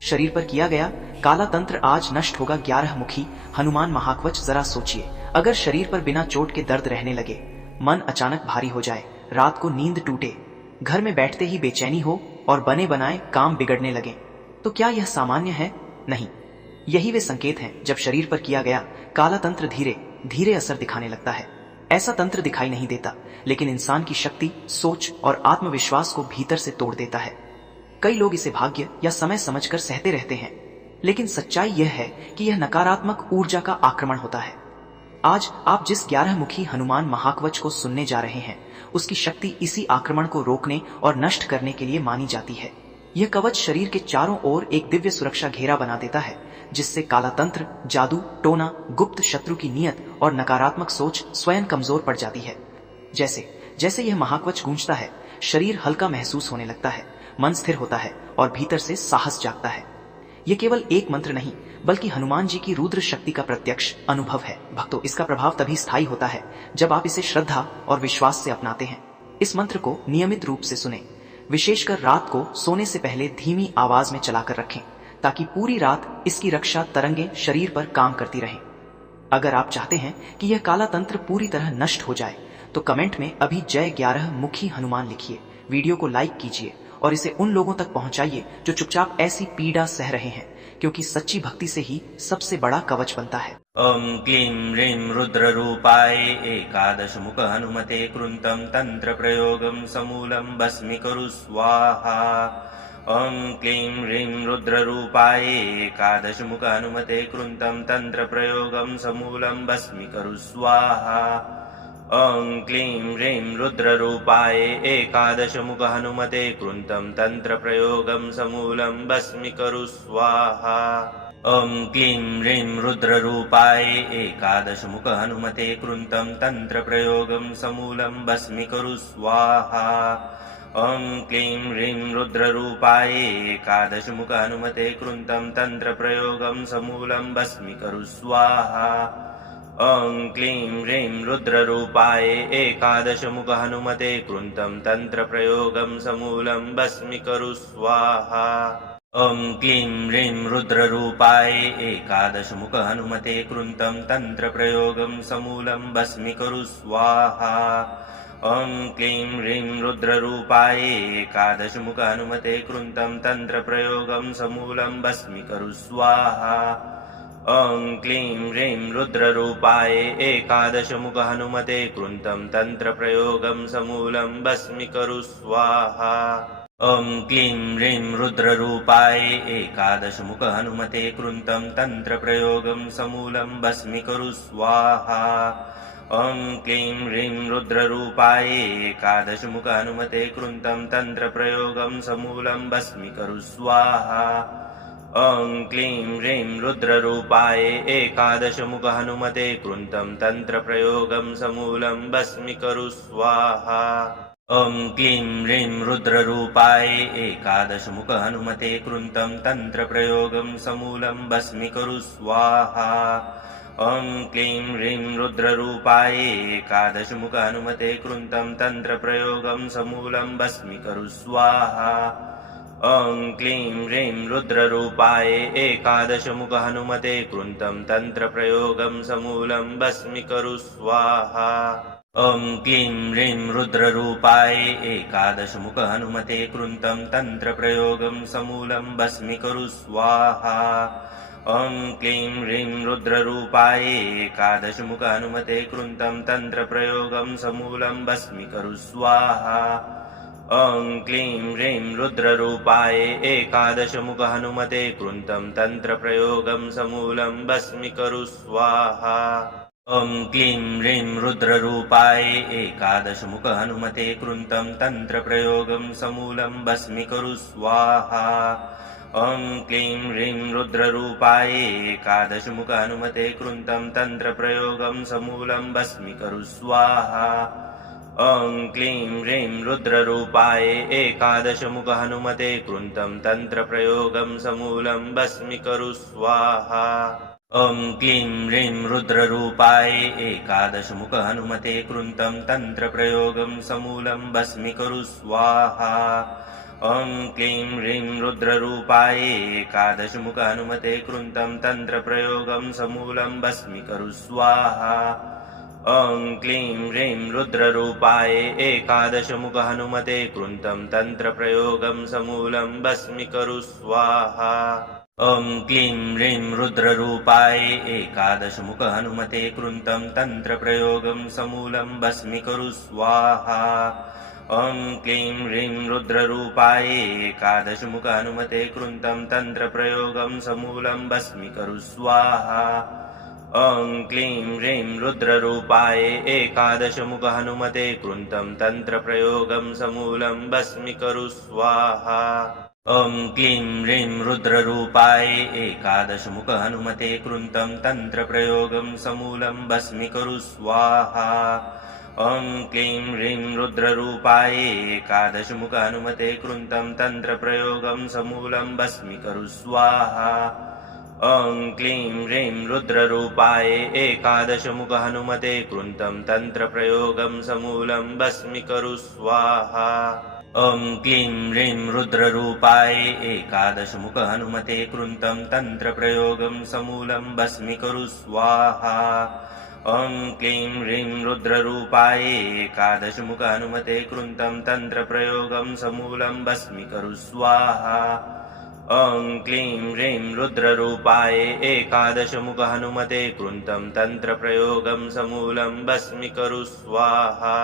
शरीर पर किया गया काला तंत्र आज नष्ट होगा। 11 मुखी हनुमान महाकवच। जरा सोचिए, अगर शरीर पर बिना चोट के दर्द रहने लगे, मन अचानक भारी हो जाए, रात को नींद टूटे, घर में बैठते ही बेचैनी हो और बने बनाए काम बिगड़ने लगे, तो क्या यह सामान्य है? नहीं, यही वे संकेत हैं जब शरीर पर किया गया काला तंत्र धीरे धीरे असर दिखाने लगता है। ऐसा तंत्र दिखाई नहीं देता, लेकिन इंसान की शक्ति, सोच और आत्मविश्वास को भीतर से तोड़ देता है। कई लोग इसे भाग्य या समय समझकर सहते रहते हैं, लेकिन सच्चाई यह है कि यह नकारात्मक ऊर्जा का आक्रमण होता है। आज आप जिस 11 मुखी हनुमान महाकवच को सुनने जा रहे हैं, उसकी शक्ति इसी आक्रमण को रोकने और नष्ट करने के लिए मानी जाती है। यह कवच शरीर के चारों ओर एक दिव्य सुरक्षा घेरा बना देता है, जिससे काला तंत्र, जादू टोना, गुप्त शत्रु की नियत और नकारात्मक सोच स्वयं कमजोर पड़ जाती है। जैसे जैसे यह महाकवच गूंजता है, शरीर हल्का महसूस होने लगता है, मन स्थिर होता है और भीतर से साहस जागता है। यह केवल एक मंत्र नहीं, बल्कि हनुमान जी की रुद्र शक्ति का प्रत्यक्ष अनुभव है। भक्तों, इसका प्रभाव तभी स्थायी होता है जब आप इसे श्रद्धा और विश्वास से अपनाते हैं। इस मंत्र को नियमित रूप से सुने, विशेषकर रात को सोने से पहले धीमी आवाज में चलाकर रखें, ताकि पूरी रात इसकी रक्षा तरंगें शरीर पर काम करती रहें। अगर आप चाहते हैं कि यह काला तंत्र पूरी तरह नष्ट हो जाए, तो कमेंट में अभी जय 11 मुखी हनुमान लिखिए, वीडियो को लाइक कीजिए और इसे उन लोगों तक पहुंचाइए जो चुपचाप ऐसी पीड़ा सह रहे हैं, क्योंकि सच्ची भक्ति से ही सबसे बड़ा कवच बनता है। ओम क्लीं ह्रीं रुद्ररूपाय एकादश मुख हनुमते कृतं तंत्र प्रयोगं समूलं भस्मीकुरु स्वाहा। ओम क्लीं ह्रीं रुद्ररूपाय एकादश मुख हनुमते कृतं तंत्र प्रयोगं समूलं भस्मीकुरु स्वाहा। ओम क्लीं ह्रीं रुद्ररूपाय एकादश मुख हनुमते कृतं तंत्र प्रयोगं समूलं भस्मीकुरु स्वाहा। ओम क्लीं ह्रीं रुद्ररूपाय एकादश मुख हनुमते कृतं तंत्र प्रयोगं समूलं भस्मीकुरु स्वाहा। ओम क्लीं ह्रीं रुद्ररूपाय एकादश मुख हनुमते कृतं तंत्र प्रयोगं समूलं भस्मीकुरु स्वाहा। ओम क्लीं ह्रीं रुद्ररूपाय एकादश मुख हनुमते कृतं तंत्र प्रयोगं समूलं भस्मीकुरु स्वाहा। ओम क्लीं ह्रीं रुद्ररूपाय एकादश मुख हनुमते कृतं तंत्र प्रयोगं समूलं भस्मीकुरु स्वाहा। ओम क्लीं ह्रीं रुद्ररूपाय एकादश मुख हनुमते कृतं तंत्र प्रयोगं समूलं भस्मीकुरु स्वाहा। ओम क्लीं ह्रीं रुद्ररूपाय एकादश मुख हनुमते कृतं तंत्र प्रयोगं समूलं भस्मीकुरु स्वाहा। ओम क्लीं ह्रीं रुद्ररूपाय एकादश मुख हनुमते कृतं तंत्र प्रयोगं समूलं भस्मीकुरु स्वाहा। ओम क्लीं ह्रीं रुद्ररूपाय एकादश मुख हनुमते कृतं तंत्र प्रयोगं समूलं भस्मीकुरु स्वाहा। ओम क्लीं ह्रीं रुद्ररूपाय एकादश मुख हनुमते कृतं तंत्र प्रयोगं समूलं भस्मीकुरु स्वाहा। ओम क्लीं ह्रीं रुद्ररूपाय एकादश मुख हनुमते कृतं तंत्र प्रयोगं समूलं भस्मीकुरु स्वाहा। ओम क्लीं ह्रीं रुद्ररूपाय एकादश मुख हनुमते कृतं तंत्र प्रयोगं समूलं भस्मीकुरु स्वाहा। ओम क्लीं ह्रीं रुद्ररूपाय एकादश मुख हनुमते कृतं तंत्र प्रयोगं समूलं भस्मीकुरु स्वाहा। ओम क्लीं ह्रीं रुद्ररूपाय एकादश मुख हनुमते कृतं तंत्र प्रयोगं समूलं भस्मीकुरु स्वाहा। ओम क्लीं ह्रीं रुद्ररूपाय एकादश मुख हनुमते कृतं तंत्र प्रयोगं समूलं भस्मीकुरु स्वाहा। ओम क्लीं ह्रीं रुद्ररूपाय एकादश मुख हनुमते कृतं तंत्र प्रयोगं समूलं भस्मीकुरु स्वाहा। ओम क्लीं ह्रीं रुद्ररूपाय एकादश मुख हनुमते कृतं तंत्र प्रयोगं समूलं भस्मीकुरु स्वाहा। ओम क्लीं ह्रीं रुद्ररूपाय एकादश मुख हनुमते कृतं तंत्र प्रयोगं समूलं भस्मीकुरु स्वाहा। ओम क्लीं ह्रीं रुद्ररूपाय एकादश मुख हनुमते कृतं तंत्र प्रयोगं समूलं भस्मीकुरु स्वाहा। ओम क्लीं ह्रीं रुद्ररूपाय एकादश मुख हनुमते कृतं तंत्र प्रयोगं समूलं भस्मीकुरु स्वाहा। ॐ क्लीं ह्रीं रुद्ररूपाय एकादशमुख हनुमते कृन्तं तन्त्रप्रयोगं समूलं भस्मीकरु स्वाहा। ॐ क्लीं ह्रीं रुद्ररूपाय एकादशमुख हनुमते कृन्तं तन्त्रप्रयोगं समूलं भस्मीकरु स्वाहा। ॐ क्लीं ह्रीं रुद्ररूपाय एकादशमुख हनुमते कृन्तं तन्त्रप्रयोगं समूलं भस्मीकरु स्वाहा। ॐ क्लीं ह्रीं रुद्ररूपाय एकादशमुख हनुमते कृन्तं तन्त्रप्रयोगं समूलं भस्मीकरु स्वाहा। ॐ क्लीं ह्रीं रुद्ररूपाय एकादशमुख हनुमते कृन्तं तन्त्रप्रयोगं समूलं भस्मीकरु स्वाहा। ॐ क्लीं ह्रीं रुद्ररूपाय एकादशमुख हनुमते कृन्तं तन्त्रप्रयोगं समूलं भस्मीकरु स्वाहा। ॐ क्लीं ह्रीं रुद्ररूपाय एकादशमुख हनुमते कृन्तं तन्त्रप्रयोगं समूलं भस्मीकरु स्वाहा। ॐ क्लीं ह्रीं रुद्ररूपाय एकादशमुख हनुमते कृन्तं तन्त्रप्रयोगं समूलं भस्मीकरु स्वाहा। ॐ क्लीं ह्रीं रुद्ररूपाय एकादशमुख हनुमते कृन्तं तन्त्रप्रयोगं समूलं भस्मीकरु स्वाहा। ॐ क्लीं ह्रीं रुद्ररूपाय एकादशमुख हनुमते कृन्तं तन्त्रप्रयोगं समूलं भस्मीकरु स्वाहा। ॐ क्लीं ह्रीं रुद्ररूपाय एकादशमुख हनुमते कृन्तं तन्त्रप्रयोगं समूलं भस्मीकरु स्वाहा।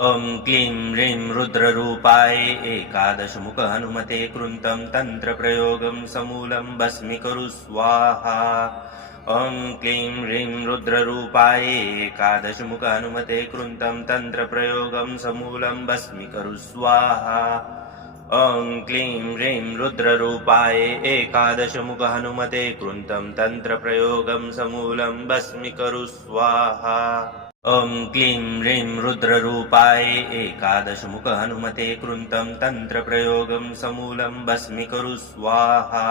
ॐ क्लीं ह्रीं रुद्ररूपाय एकादशमुख हनुमते कृन्तं तन्त्रप्रयोगं समूलं भस्मीकरु स्वाहा। ॐ क्लीं ह्रीं रुद्ररूपाय एकादशमुख हनुमते कृन्तं तन्त्रप्रयोगं समूलं भस्मीकरु स्वाहा। ॐ क्लीं ह्रीं रुद्ररूपाय एकादशमुख हनुमते कृन्तं तन्त्रप्रयोगं समूलं भस्मीकरु स्वाहा। ॐ क्लीं ह्रीं रुद्ररूपाय एकादशमुख हनुमते कृन्तं तन्त्रप्रयोगं समूलं भस्मीकरु स्वाहा।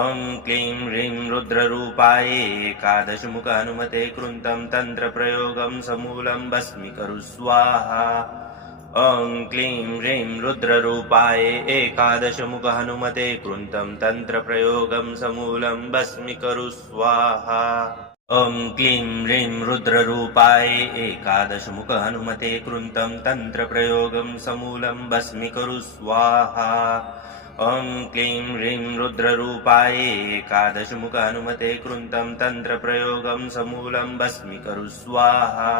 ॐ क्लीं ह्रीं रुद्ररूपाय एकादशमुख हनुमते कृन्तं तन्त्रप्रयोगं समूलं भस्मीकरु स्वाहा। ॐ क्लीं ह्रीं रुद्ररूपाय एकादशमुख हनुमते कृन्तं तन्त्रप्रयोगं समूलं भस्मीकरु स्वाहा। ॐ क्लीं ह्रीं रुद्ररूपाय एकादशमुख हनुमते कृन्तं तन्त्रप्रयोगं समूलं भस्मीकरु स्वाहा। ॐ क्लीं ह्रीं रुद्ररूपाय एकादशमुख हनुमते कृन्तं तन्त्रप्रयोगं समूलं भस्मीकरु स्वाहा।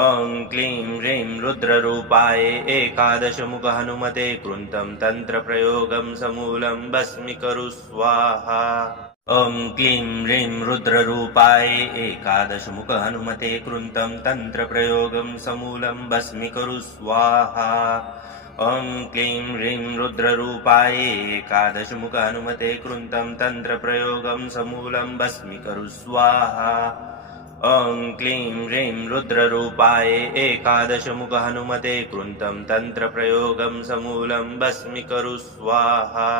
ॐ क्लीं ह्रीं रुद्ररूपाय एकादशमुख हनुमते कृन्तं तन्त्रप्रयोगं समूलं भस्मीकरु स्वाहा। ॐ क्लीं ह्रीं रुद्ररूपाय एकादशमुख हनुमते कृन्तं तन्त्रप्रयोगं समूलं भस्मीकरु स्वाहा। ॐ क्लीं ह्रीं रुद्ररूपाय एकादशमुख हनुमते कृन्तं तन्त्रप्रयोगं समूलं भस्मीकरु स्वाहा। ॐ क्लीं ह्रीं रुद्ररूपाय एकादशमुख हनुमते कृन्तं तन्त्रप्रयोगं समूलं भस्मीकरु स्वाहा।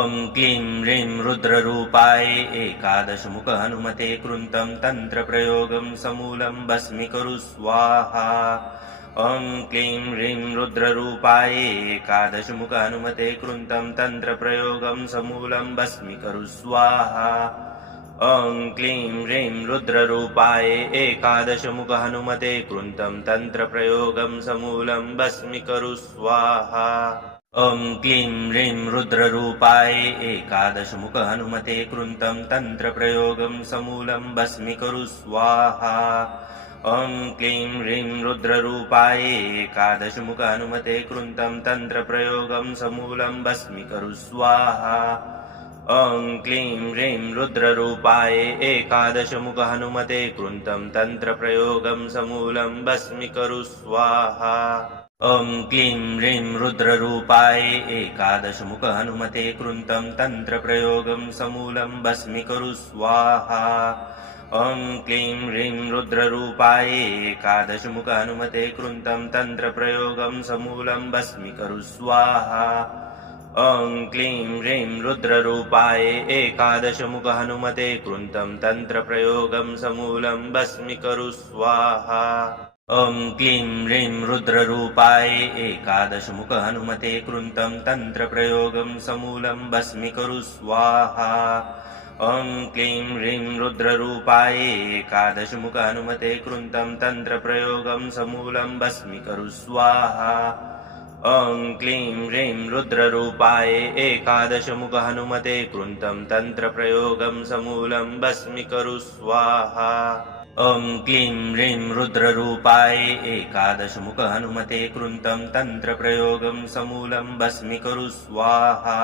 ॐ क्लीं ह्रीं रुद्ररूपाय एकादशमुख हनुमते कृन्तं तन्त्रप्रयोगं समूलं भस्मीकरु स्वाहा। ॐ क्लीं ह्रीं रुद्ररूपाय एकादशमुख हनुमते कृन्तं तन्त्रप्रयोगं समूलं भस्मीकरु स्वाहा। ॐ क्लीं ह्रीं रुद्ररूपाय एकादशमुख हनुमते कृन्तं तन्त्रप्रयोगं समूलं भस्मीकरु स्वाहा। ॐ क्लीं ह्रीं रुद्ररूपाय एकादशमुख हनुमते कृन्तं तन्त्रप्रयोगं समूलं भस्मीकरु स्वाहा। ॐ क्लीं ह्रीं रुद्ररूपाय एकादशमुख हनुमते कृन्तं तन्त्रप्रयोगं समूलं भस्मीकरु स्वाहा। ॐ क्लीं ह्रीं रुद्ररूपाय एकादशमुख हनुमते कृन्तं तन्त्रप्रयोगं समूलं भस्मीकरु स्वाहा। ॐ क्लीं ह्रीं रुद्ररूपाय एकादशमुख हनुमते कृन्तं तन्त्रप्रयोगं समूलं भस्मीकरु स्वाहा। ॐ क्लीं ह्रीं रुद्ररूपाय एकादशमुख हनुमते कृन्तं तन्त्रप्रयोगं समूलं भस्मीकरु स्वाहा। ॐ क्लीं ह्रीं रुद्ररूपाय एकादशमुख हनुमते कृन्तं तन्त्रप्रयोगं समूलं भस्मीकरु स्वाहा। ॐ क्लीं ह्रीं रुद्ररूपाय एकादशमुख हनुमते कृन्तं तन्त्रप्रयोगं समूलं भस्मीकरु स्वाहा। ॐ क्लीं ह्रीं रुद्ररूपाय एकादशमुख हनुमते कृन्तं तन्त्रप्रयोगं समूलं भस्मीकरु स्वाहा। ॐ क्लीं ह्रीं रुद्ररूपाय एकादशमुख हनुमते कृन्तं तन्त्रप्रयोगं समूलं भस्मीकरु स्वाहा। ॐ क्लीं ह्रीं रुद्ररूपाय एकादशमुख हनुमते कृन्तं तन्त्रप्रयोगं समूलं भस्मीकरु स्वाहा।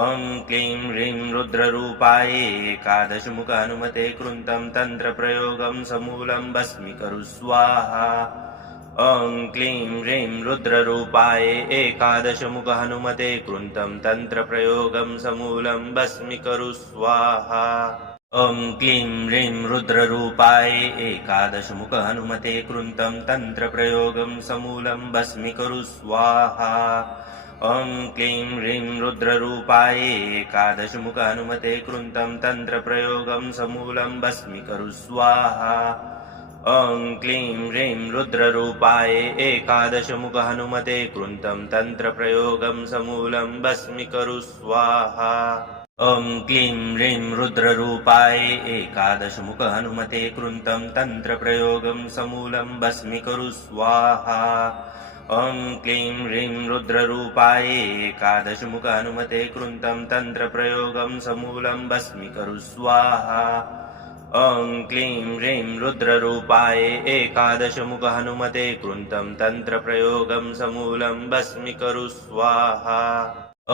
ॐ क्लीं ह्रीं रुद्ररूपाय एकादशमुख हनुमते कृन्तं तन्त्रप्रयोगं समूलं भस्मीकरु स्वाहा। ॐ क्लीं ह्रीं रुद्ररूपाय एकादशमुख हनुमते कृन्तं तन्त्रप्रयोगं समूलं भस्मीकरु स्वाहा। ॐ क्लीं ह्रीं रुद्ररूपाय एकादशमुख हनुमते कृन्तं तन्त्रप्रयोगं समूलं भस्मीकरु स्वाहा। ॐ क्लीं ह्रीं रुद्ररूपाय एकादशमुख हनुमते कृन्तं तन्त्रप्रयोगं समूलं भस्मीकरु स्वाहा। ॐ क्लीं ह्रीं रुद्ररूपाय एकादशमुख हनुमते कृन्तं तन्त्रप्रयोगं समूलं भस्मीकरु स्वाहा। ॐ क्लीं ह्रीं रुद्ररूपाय एकादशमुख हनुमते कृन्तं तन्त्रप्रयोगं समूलं भस्मीकरु स्वाहा। ॐ क्लीं ह्रीं रुद्ररूपाय एकादशमुख हनुमते कृन्तं तन्त्रप्रयोगं समूलं भस्मीकरु स्वाहा। ॐ क्लीं ह्रीं रुद्ररूपाय एकादशमुख हनुमते कृन्तं तन्त्रप्रयोगं समूलं भस्मीकरु स्वाहा।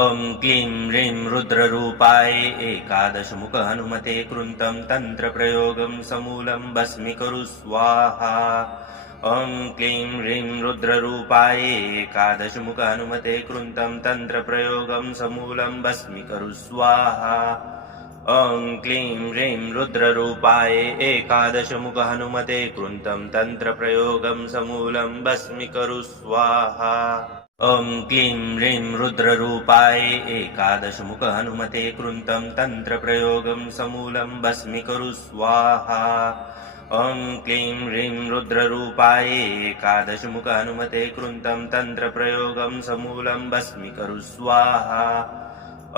ॐ क्लीं ह्रीं रुद्ररूपाय एकादशमुख हनुमते कृन्तं तन्त्रप्रयोगं समूलं भस्मीकरु स्वाहा। ॐ क्लीं ह्रीं रुद्ररूपाय एकादशमुख हनुमते कृन्तं तन्त्रप्रयोगं समूलं भस्मीकरु स्वाहा। ॐ क्लीं ह्रीं रुद्ररूपाय एकादशमुख हनुमते कृन्तं तन्त्रप्रयोगं समूलं भस्मीकरु स्वाहा। ॐ क्लीं ह्रीं रुद्ररूपाय एकादशमुख हनुमते कृन्तं तन्त्रप्रयोगं समूलं भस्मीकरु स्वाहा। ॐ क्लीं ह्रीं रुद्ररूपाय एकादशमुख हनुमते कृन्तं तन्त्रप्रयोगं समूलं भस्मीकरु स्वाहा।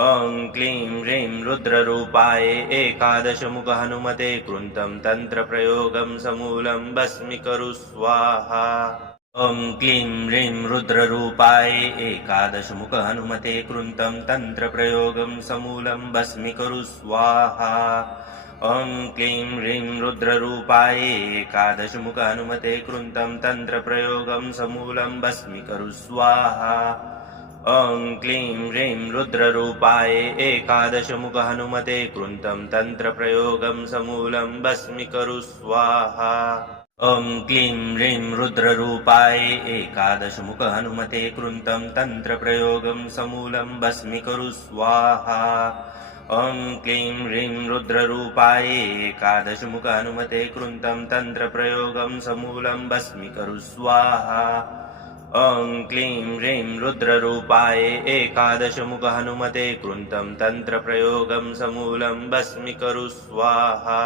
ॐ क्लीं ह्रीं रुद्ररूपाय एकादशमुख हनुमते कृन्तं तन्त्रप्रयोगं समूलं भस्मीकरु स्वाहा। ॐ क्लीं ह्रीं रुद्ररूपाय एकादशमुख हनुमते कृन्तं तन्त्रप्रयोगं समूलं भस्मीकरु स्वाहा। ॐ क्लीं ह्रीं रुद्ररूपाय एकादशमुख हनुमते कृन्तं तन्त्रप्रयोगं समूलं भस्मीकरु स्वाहा। ॐ क्लीं ह्रीं रुद्ररूपाय एकादशमुख हनुमते कृन्तं तन्त्रप्रयोगं समूलं भस्मीकरु स्वाहा। ॐ क्लीं ह्रीं रुद्ररूपाय एकादशमुख हनुमते कृन्तं तन्त्रप्रयोगं समूलं भस्मीकरु स्वाहा। ॐ क्लीं ह्रीं रुद्ररूपाय एकादशमुख हनुमते कृन्तं तन्त्रप्रयोगं समूलं भस्मीकरु स्वाहा। ॐ क्लीं ह्रीं रुद्ररूपाय एकादशमुख हनुमते कृन्तं तन्त्रप्रयोगं समूलं भस्मीकरु स्वाहा।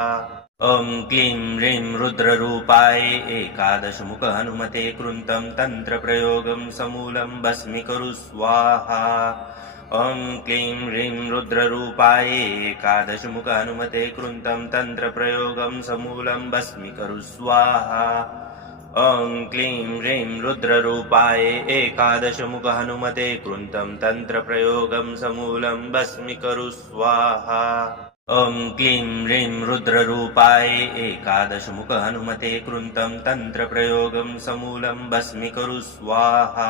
ॐ क्लीं ह्रीं रुद्ररूपाय एकादशमुख हनुमते कृन्तं तन्त्रप्रयोगं समूलं भस्मीकरु स्वाहा। ॐ क्लीं ह्रीं रुद्ररूपाय एकादशमुख हनुमते कृन्तं तन्त्रप्रयोगं समूलं भस्मीकरु स्वाहा। ॐ क्लीं ह्रीं रुद्ररूपाय एकादशमुख हनुमते कृन्तं तन्त्रप्रयोगं समूलं भस्मीकरु स्वाहा। ॐ क्लीं ह्रीं रुद्ररूपाय एकादशमुख हनुमते कृन्तं तन्त्रप्रयोगं समूलं भस्मीकरु स्वाहा।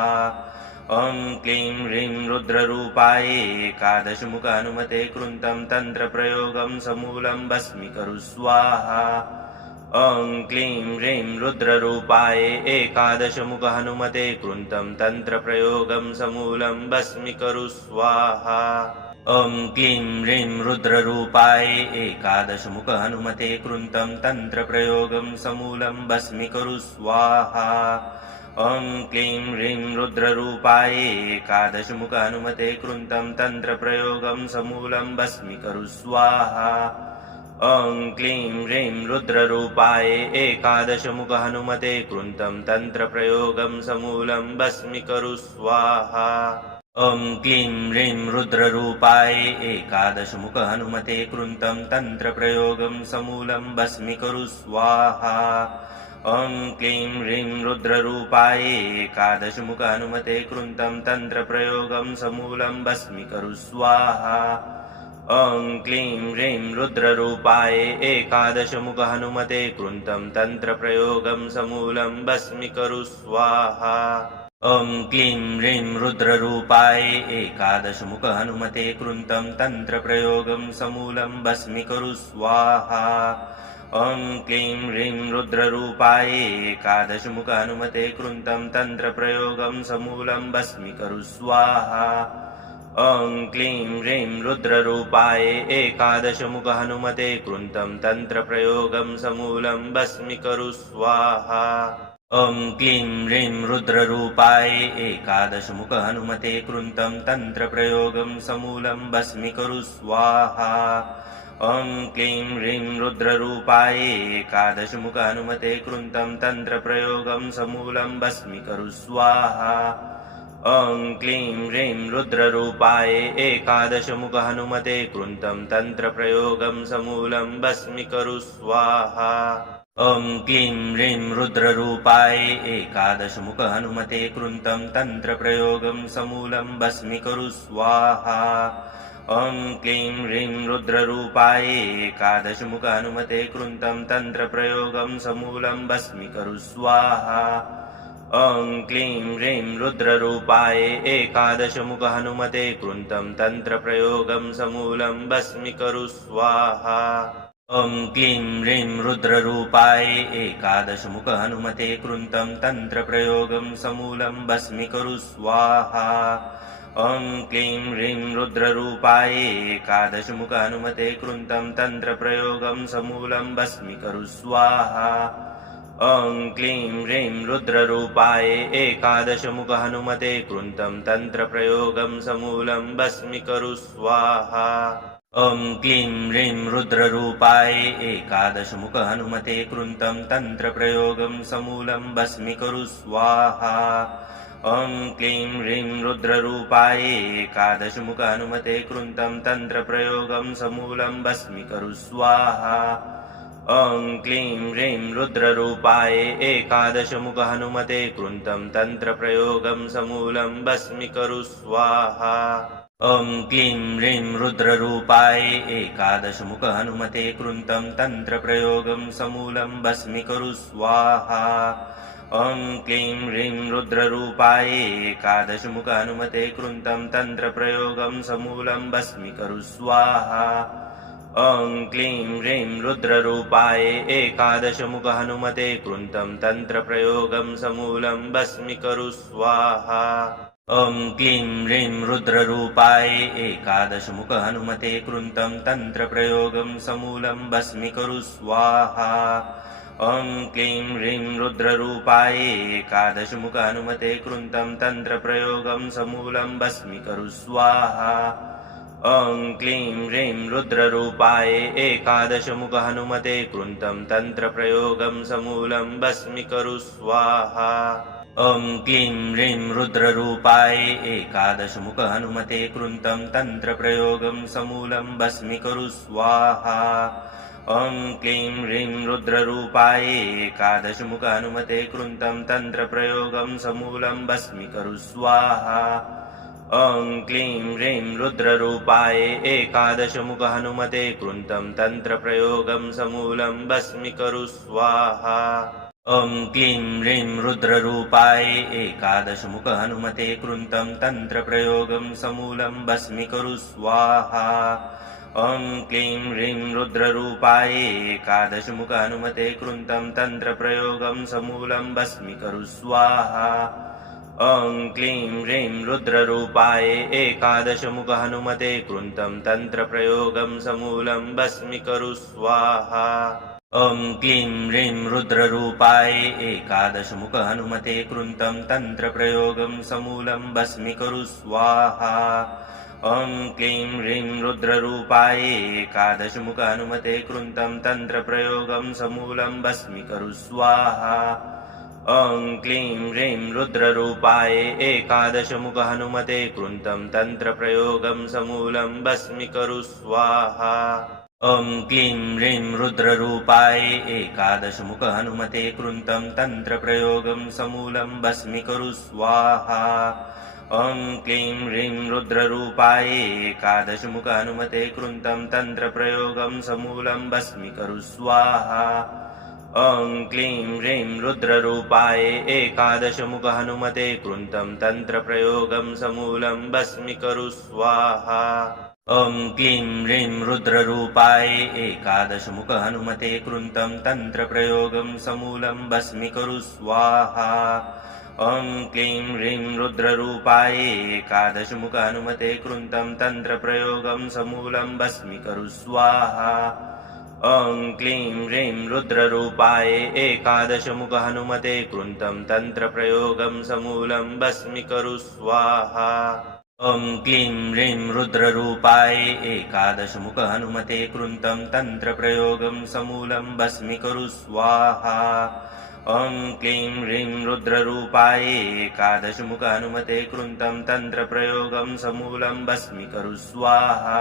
ॐ क्लीं ह्रीं रुद्ररूपाय एकादशमुख हनुमते कृन्तं तन्त्रप्रयोगं समूलं भस्मीकरु स्वाहा। ॐ क्लीं ह्रीं रुद्ररूपाय एकादशमुख हनुमते कृन्तं तन्त्रप्रयोगं समूलं भस्मीकरु स्वाहा। ॐ क्लीं ह्रीं रुद्ररूपाय एकादशमुख हनुमते कृन्तं तन्त्रप्रयोगं समूलं भस्मीकरु स्वाहा। ॐ क्लीं ह्रीं रुद्ररूपाय एकादशमुख हनुमते कृन्तं तन्त्रप्रयोगं समूलं भस्मीकरु स्वाहा। ॐ क्लीं ह्रीं रुद्ररूपाय एकादशमुख हनुमते कृन्तं तन्त्रप्रयोगं समूलं भस्मीकरु स्वाहा। ॐ क्लीं ह्रीं रुद्ररूपाय एकादशमुख हनुमते कृन्तं तन्त्रप्रयोगं समूलं भस्मीकरु स्वाहा। ॐ क्लीं ह्रीं रुद्ररूपाय एकादशमुख हनुमते कृन्तं तन्त्रप्रयोगं समूलं भस्मीकरु स्वाहा। ॐ क्लीं ह्रीं रुद्ररूपाय एकादशमुख हनुमते कृन्तं तन्त्रप्रयोगं समूलं भस्मीकरु स्वाहा। ॐ क्लीं ह्रीं रुद्ररूपाय एकादशमुख हनुमते कृन्तं तन्त्रप्रयोगं समूलं भस्मीकरु स्वाहा। ॐ क्लीं ह्रीं रुद्ररूपाय एकादशमुख हनुमते कृन्तं तन्त्रप्रयोगं समूलं भस्मीकरु स्वाहा। ॐ क्लीं ह्रीं रुद्ररूपाय एकादशमुख हनुमते कृन्तं तन्त्रप्रयोगं समूलं भस्मीकरु स्वाहा। ॐ क्लीं ह्रीं रुद्ररूपाय एकादशमुख हनुमते कृन्तं तन्त्रप्रयोगं समूलं भस्मीकरु स्वाहा। ॐ क्लीं ह्रीं रुद्ररूपाय एकादशमुख हनुमते कृन्तं तन्त्रप्रयोगं समूलं भस्मीकरु स्वाहा। ॐ क्लीं ह्रीं रुद्ररूपाय एकादशमुख हनुमते कृन्तं तन्त्रप्रयोगं समूलं भस्मीकरु स्वाहा। ॐ क्लीं ह्रीं रुद्ररूपाय एकादशमुख हनुमते कृन्तं तन्त्रप्रयोगं समूलं भस्मीकरु स्वाहा। ॐ क्लीं ह्रीं रुद्ररूपाय एकादशमुख हनुमते कृन्तं तन्त्रप्रयोगं समूलं भस्मीकरु स्वाहा। ॐ क्लीं ह्रीं रुद्ररूपाय एकादशमुख हनुमते कृन्तं तन्त्रप्रयोगं समूलं भस्मीकरु स्वाहा। ॐ क्लीं ह्रीं रुद्ररूपाय एकादशमुख हनुमते कृन्तं तन्त्रप्रयोगं समूलं भस्मीकरु स्वाहा। ॐ क्लीं ह्रीं रुद्ररूपाय एकादशमुख हनुमते कृन्तं तन्त्रप्रयोगं समूलं भस्मीकरु स्वाहा। ॐ क्लीं ह्रीं रुद्ररूपाय एकादशमुख हनुमते कृन्तं तन्त्रप्रयोगं समूलं भस्मीकरु स्वाहा। ॐ क्लीं ह्रीं रुद्ररूपाय एकादशमुख हनुमते कृन्तं तन्त्रप्रयोगं समूलं भस्मीकरु स्वाहा। ॐ क्लीं ह्रीं रुद्ररूपाय एकादशमुख हनुमते कृन्तं तन्त्रप्रयोगं समूलं भस्मीकरु स्वाहा। ॐ क्लीं ह्रीं रुद्ररूपाय एकादशमुख हनुमते कृन्तं तन्त्रप्रयोगं समूलं भस्मीकरु स्वाहा। ॐ क्लीं ह्रीं रुद्ररूपाय एकादशमुख हनुमते कृन्तं तन्त्रप्रयोगं समूलं भस्मीकरु स्वाहा। ॐ क्लीं ह्रीं रुद्ररूपाय एकादशमुख हनुमते कृन्तं तन्त्रप्रयोगं समूलं भस्मीकरु स्वाहा। ॐ क्लीं ह्रीं रुद्ररूपाय एकादशमुख हनुमते कृन्तं तन्त्रप्रयोगं समूलं भस्मीकरु स्वाहा। ॐ क्लीं ह्रीं रुद्ररूपाय एकादशमुख हनुमते कृन्तं तन्त्रप्रयोगं समूलं भस्मीकरु स्वाहा। ॐ क्लीं ह्रीं रुद्ररूपाय एकादशमुख हनुमते कृन्तं तन्त्रप्रयोगं समूलं भस्मीकरु स्वाहा। ॐ क्लीं ह्रीं रुद्ररूपाय एकादशमुख हनुमते कृन्तं तन्त्रप्रयोगं समूलं भस्मीकरु स्वाहा। ॐ क्लीं ह्रीं रुद्ररूपाय एकादशमुख हनुमते कृन्तं तन्त्रप्रयोगं समूलं भस्मीकरु स्वाहा। ॐ क्लीं ह्रीं रुद्ररूपाय एकादशमुख हनुमते कृन्तं तन्त्रप्रयोगं समूलं भस्मीकरु स्वाहा। ॐ क्लीं ह्रीं रुद्ररूपाय एकादशमुख हनुमते कृन्तं तन्त्रप्रयोगं समूलं भस्मीकरु स्वाहा। ॐ क्लीं ह्रीं रुद्ररूपाय एकादशमुख हनुमते कृन्तं तन्त्रप्रयोगं समूलं भस्मीकरु स्वाहा। ॐ क्लीं ह्रीं रुद्ररूपाय एकादशमुख हनुमते कृन्तं तन्त्रप्रयोगं समूलं भस्मीकरु स्वाहा। ॐ क्लीं ह्रीं रुद्ररूपाय एकादशमुख हनुमते कृन्तं तन्त्रप्रयोगं समूलं भस्मीकरु स्वाहा। ॐ क्लीं ह्रीं रुद्ररूपाय एकादशमुख हनुमते कृन्तं तन्त्रप्रयोगं समूलं भस्मीकरु स्वाहा। ॐ क्लीं ह्रीं रुद्ररूपाय एकादशमुख हनुमते कृन्तं तन्त्रप्रयोगं समूलं भस्मीकरु स्वाहा। ॐ क्लीं ह्रीं रुद्ररूपाय एकादशमुख हनुमते कृन्तं तन्त्रप्रयोगं समूलं भस्मीकरु स्वाहा। ॐ क्लीं ह्रीं रुद्ररूपाय एकादशमुख हनुमते कृन्तं तन्त्रप्रयोगं समूलं भस्मीकरु स्वाहा। ॐ क्लीं ह्रीं रुद्ररूपाय एकादशमुख हनुमते कृन्तं तन्त्रप्रयोगं समूलं भस्मीकरु स्वाहा। ॐ क्लीं ह्रीं रुद्ररूपाय एकादशमुख हनुमते कृन्तं तन्त्रप्रयोगं समूलं भस्मीकरु स्वाहा। ॐ क्लीं ह्रीं रुद्ररूपाय एकादशमुख हनुमते कृन्तं तन्त्रप्रयोगं समूलं भस्मीकरु स्वाहा। ॐ क्लीं ह्रीं रुद्ररूपाय एकादशमुख हनुमते कृन्तं तन्त्रप्रयोगं समूलं भस्मीकरु स्वाहा। ॐ क्लीं ह्रीं रुद्ररूपाय एकादशमुख हनुमते कृन्तं तन्त्रप्रयोगं समूलं भस्मीकरु स्वाहा। ॐ क्लीं ह्रीं रुद्ररूपाय एकादशमुख हनुमते कृन्तं तन्त्रप्रयोगं समूलं भस्मीकरु स्वाहा। ॐ क्लीं ह्रीं रुद्ररूपाय एकादशमुख हनुमते कृन्तं तन्त्रप्रयोगं समूलं भस्मीकरु स्वाहा।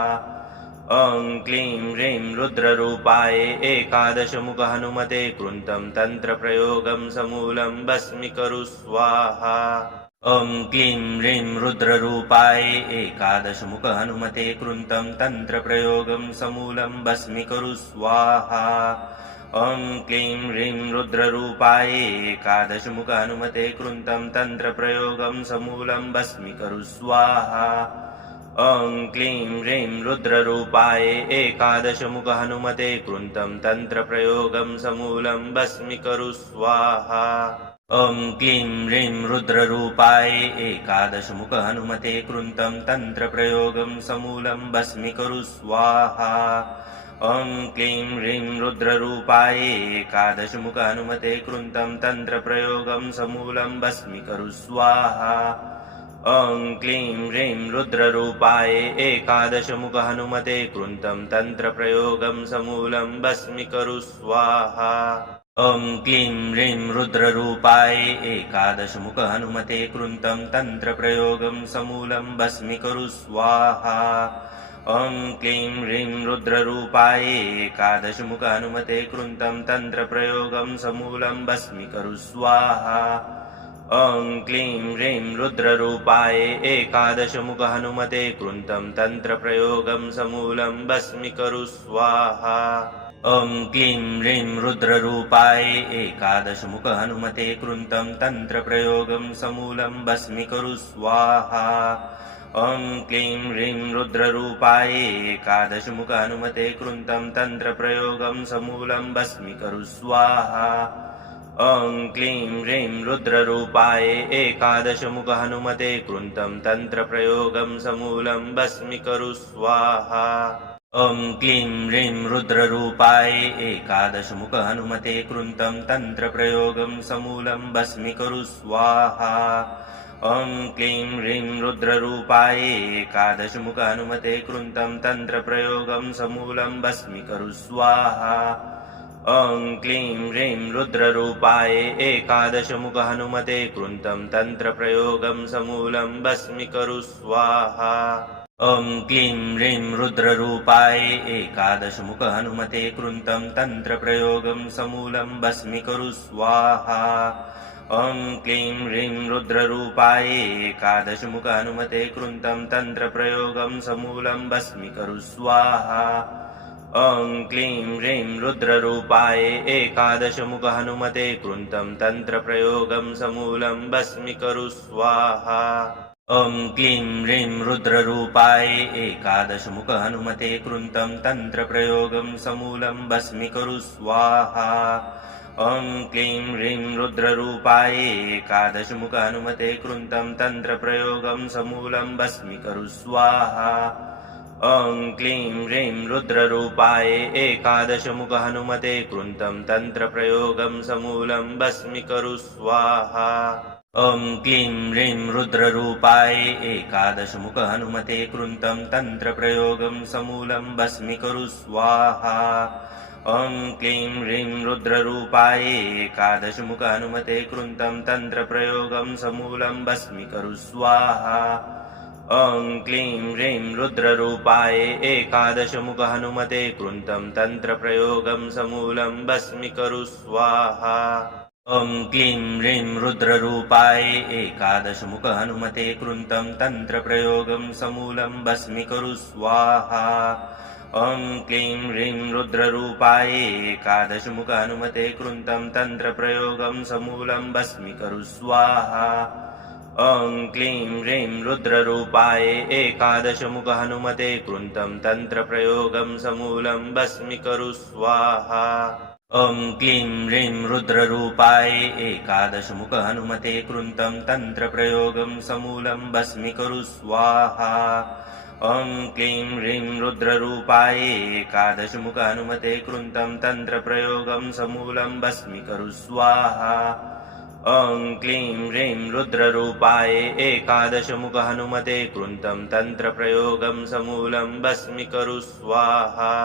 ॐ क्लीं ह्रीं रुद्ररूपाय एकादशमुख हनुमते कृन्तं तन्त्रप्रयोगं समूलं भस्मीकरु स्वाहा। ॐ क्लीं ह्रीं रुद्ररूपाय एकादशमुख हनुमते कृन्तं तन्त्रप्रयोगं समूलं भस्मीकरु स्वाहा। ॐ क्लीं ह्रीं रुद्ररूपाय एकादशमुख हनुमते कृन्तं तन्त्रप्रयोगं समूलं भस्मीकरु स्वाहा। ॐ क्लीं ह्रीं रुद्ररूपाय एकादशमुख हनुमते कृन्तं तन्त्रप्रयोगं समूलं भस्मीकरु स्वाहा। ॐ क्लीं ह्रीं रुद्ररूपाय एकादशमुख हनुमते कृन्तं तन्त्रप्रयोगं समूलं भस्मीकरु स्वाहा। ॐ क्लीं ह्रीं रुद्ररूपाय एकादशमुख हनुमते कृन्तं तन्त्रप्रयोगं समूलं भस्मीकरु स्वाहा। ॐ क्लीं ह्रीं रुद्ररूपाय एकादशमुख हनुमते कृन्तं तन्त्रप्रयोगं समूलं भस्मीकरु स्वाहा। ॐ क्लीं ह्रीं रुद्ररूपाय एकादशमुख हनुमते कृन्तं तन्त्रप्रयोगं समूलं भस्मीकरु स्वाहा। ॐ क्लीं ह्रीं रुद्ररूपाय एकादशमुख हनुमते कृन्तं तन्त्रप्रयोगं समूलं भस्मीकरु स्वाहा। ॐ क्लीं ह्रीं रुद्ररूपाय एकादशमुख हनुमते कृन्तं तन्त्रप्रयोगं समूलं भस्मीकरु स्वाहा। ॐ क्लीं ह्रीं रुद्ररूपाय एकादशमुख हनुमते कृन्तं तन्त्रप्रयोगं समूलं भस्मीकरु स्वाहा। ॐ क्लीं ह्रीं रुद्ररूपाय एकादशमुख हनुमते कृन्तं तन्त्रप्रयोगं समूलं भस्मीकरु स्वाहा। ॐ क्लीं ह्रीं रुद्ररूपाय एकादशमुख हनुमते कृन्तं तन्त्रप्रयोगं समूलं भस्मीकरु स्वाहा। ॐ क्लीं ह्रीं रुद्ररूपाय एकादशमुख हनुमते कृन्तं तन्त्रप्रयोगं समूलं भस्मीकरु स्वाहा। ॐ क्लीं ह्रीं रुद्ररूपाय एकादशमुख हनुमते कृन्तं तन्त्रप्रयोगं समूलं भस्मीकरु स्वाहा। ॐ क्लीं ह्रीं रुद्ररूपाय एकादशमुख हनुमते कृन्तं तन्त्रप्रयोगं समूलं भस्मीकरु स्वाहा। ॐ क्लीं ह्रीं रुद्ररूपाय एकादशमुख हनुमते कृन्तं तन्त्रप्रयोगं समूलं भस्मीकरु स्वाहा। ॐ क्लीं ह्रीं रुद्ररूपाय एकादशमुख हनुमते कृन्तं तन्त्रप्रयोगं समूलं भस्मीकरु स्वाहा। ॐ क्लीं ह्रीं रुद्ररूपाय एकादशमुख हनुमते कृन्तं तन्त्रप्रयोगं समूलं भस्मीकरु स्वाहा। ॐ क्लीं ह्रीं रुद्ररूपाय एकादशमुख हनुमते कृन्तं तन्त्रप्रयोगं समूलं भस्मीकरु स्वाहा। ॐ क्लीं ह्रीं रुद्ररूपाय एकादशमुख हनुमते कृन्तं तन्त्रप्रयोगं समूलं भस्मीकरु स्वाहा। ॐ क्लीं ह्रीं रुद्ररूपाय एकादशमुख हनुमते कृन्तं तन्त्रप्रयोगं समूलं भस्मीकरु स्वाहा। ॐ क्लीं ह्रीं रुद्ररूपाय एकादशमुख हनुमते कृन्तं तन्त्रप्रयोगं समूलं भस्मीकरु स्वाहा। ॐ क्लीं ह्रीं रुद्ररूपाय एकादशमुख हनुमते कृन्तं तन्त्रप्रयोगं समूलं भस्मीकरु स्वाहा। ॐ क्लीं ह्रीं रुद्ररूपाय एकादशमुख हनुमते कृन्तं तन्त्रप्रयोगं समूलं भस्मीकरु स्वाहा। ॐ क्लीं ह्रीं रुद्ररूपाय एकादशमुख हनुमते कृन्तं तन्त्रप्रयोगं समूलं भस्मीकरु स्वाहा। ॐ क्लीं ह्रीं रुद्ररूपाय एकादशमुख हनुमते कृन्तं तन्त्रप्रयोगं समूलं भस्मीकरु स्वाहा। ॐ क्लीं ह्रीं रुद्ररूपाय एकादशमुख हनुमते कृन्तं तन्त्रप्रयोगं समूलं भस्मीकरु स्वाहा। ॐ क्लीं ह्रीं रुद्ररूपाय एकादशमुख हनुमते कृन्तं तन्त्रप्रयोगं समूलं भस्मीकरु स्वाहा। ॐ क्लीं ह्रीं रुद्ररूपाय एकादशमुख हनुमते कृन्तं तन्त्रप्रयोगं समूलं भस्मीकरु स्वाहा। ॐ क्लीं ह्रीं रुद्ररूपाय एकादशमुख हनुमते कृन्तं तन्त्रप्रयोगं समूलं भस्मीकरु स्वाहा।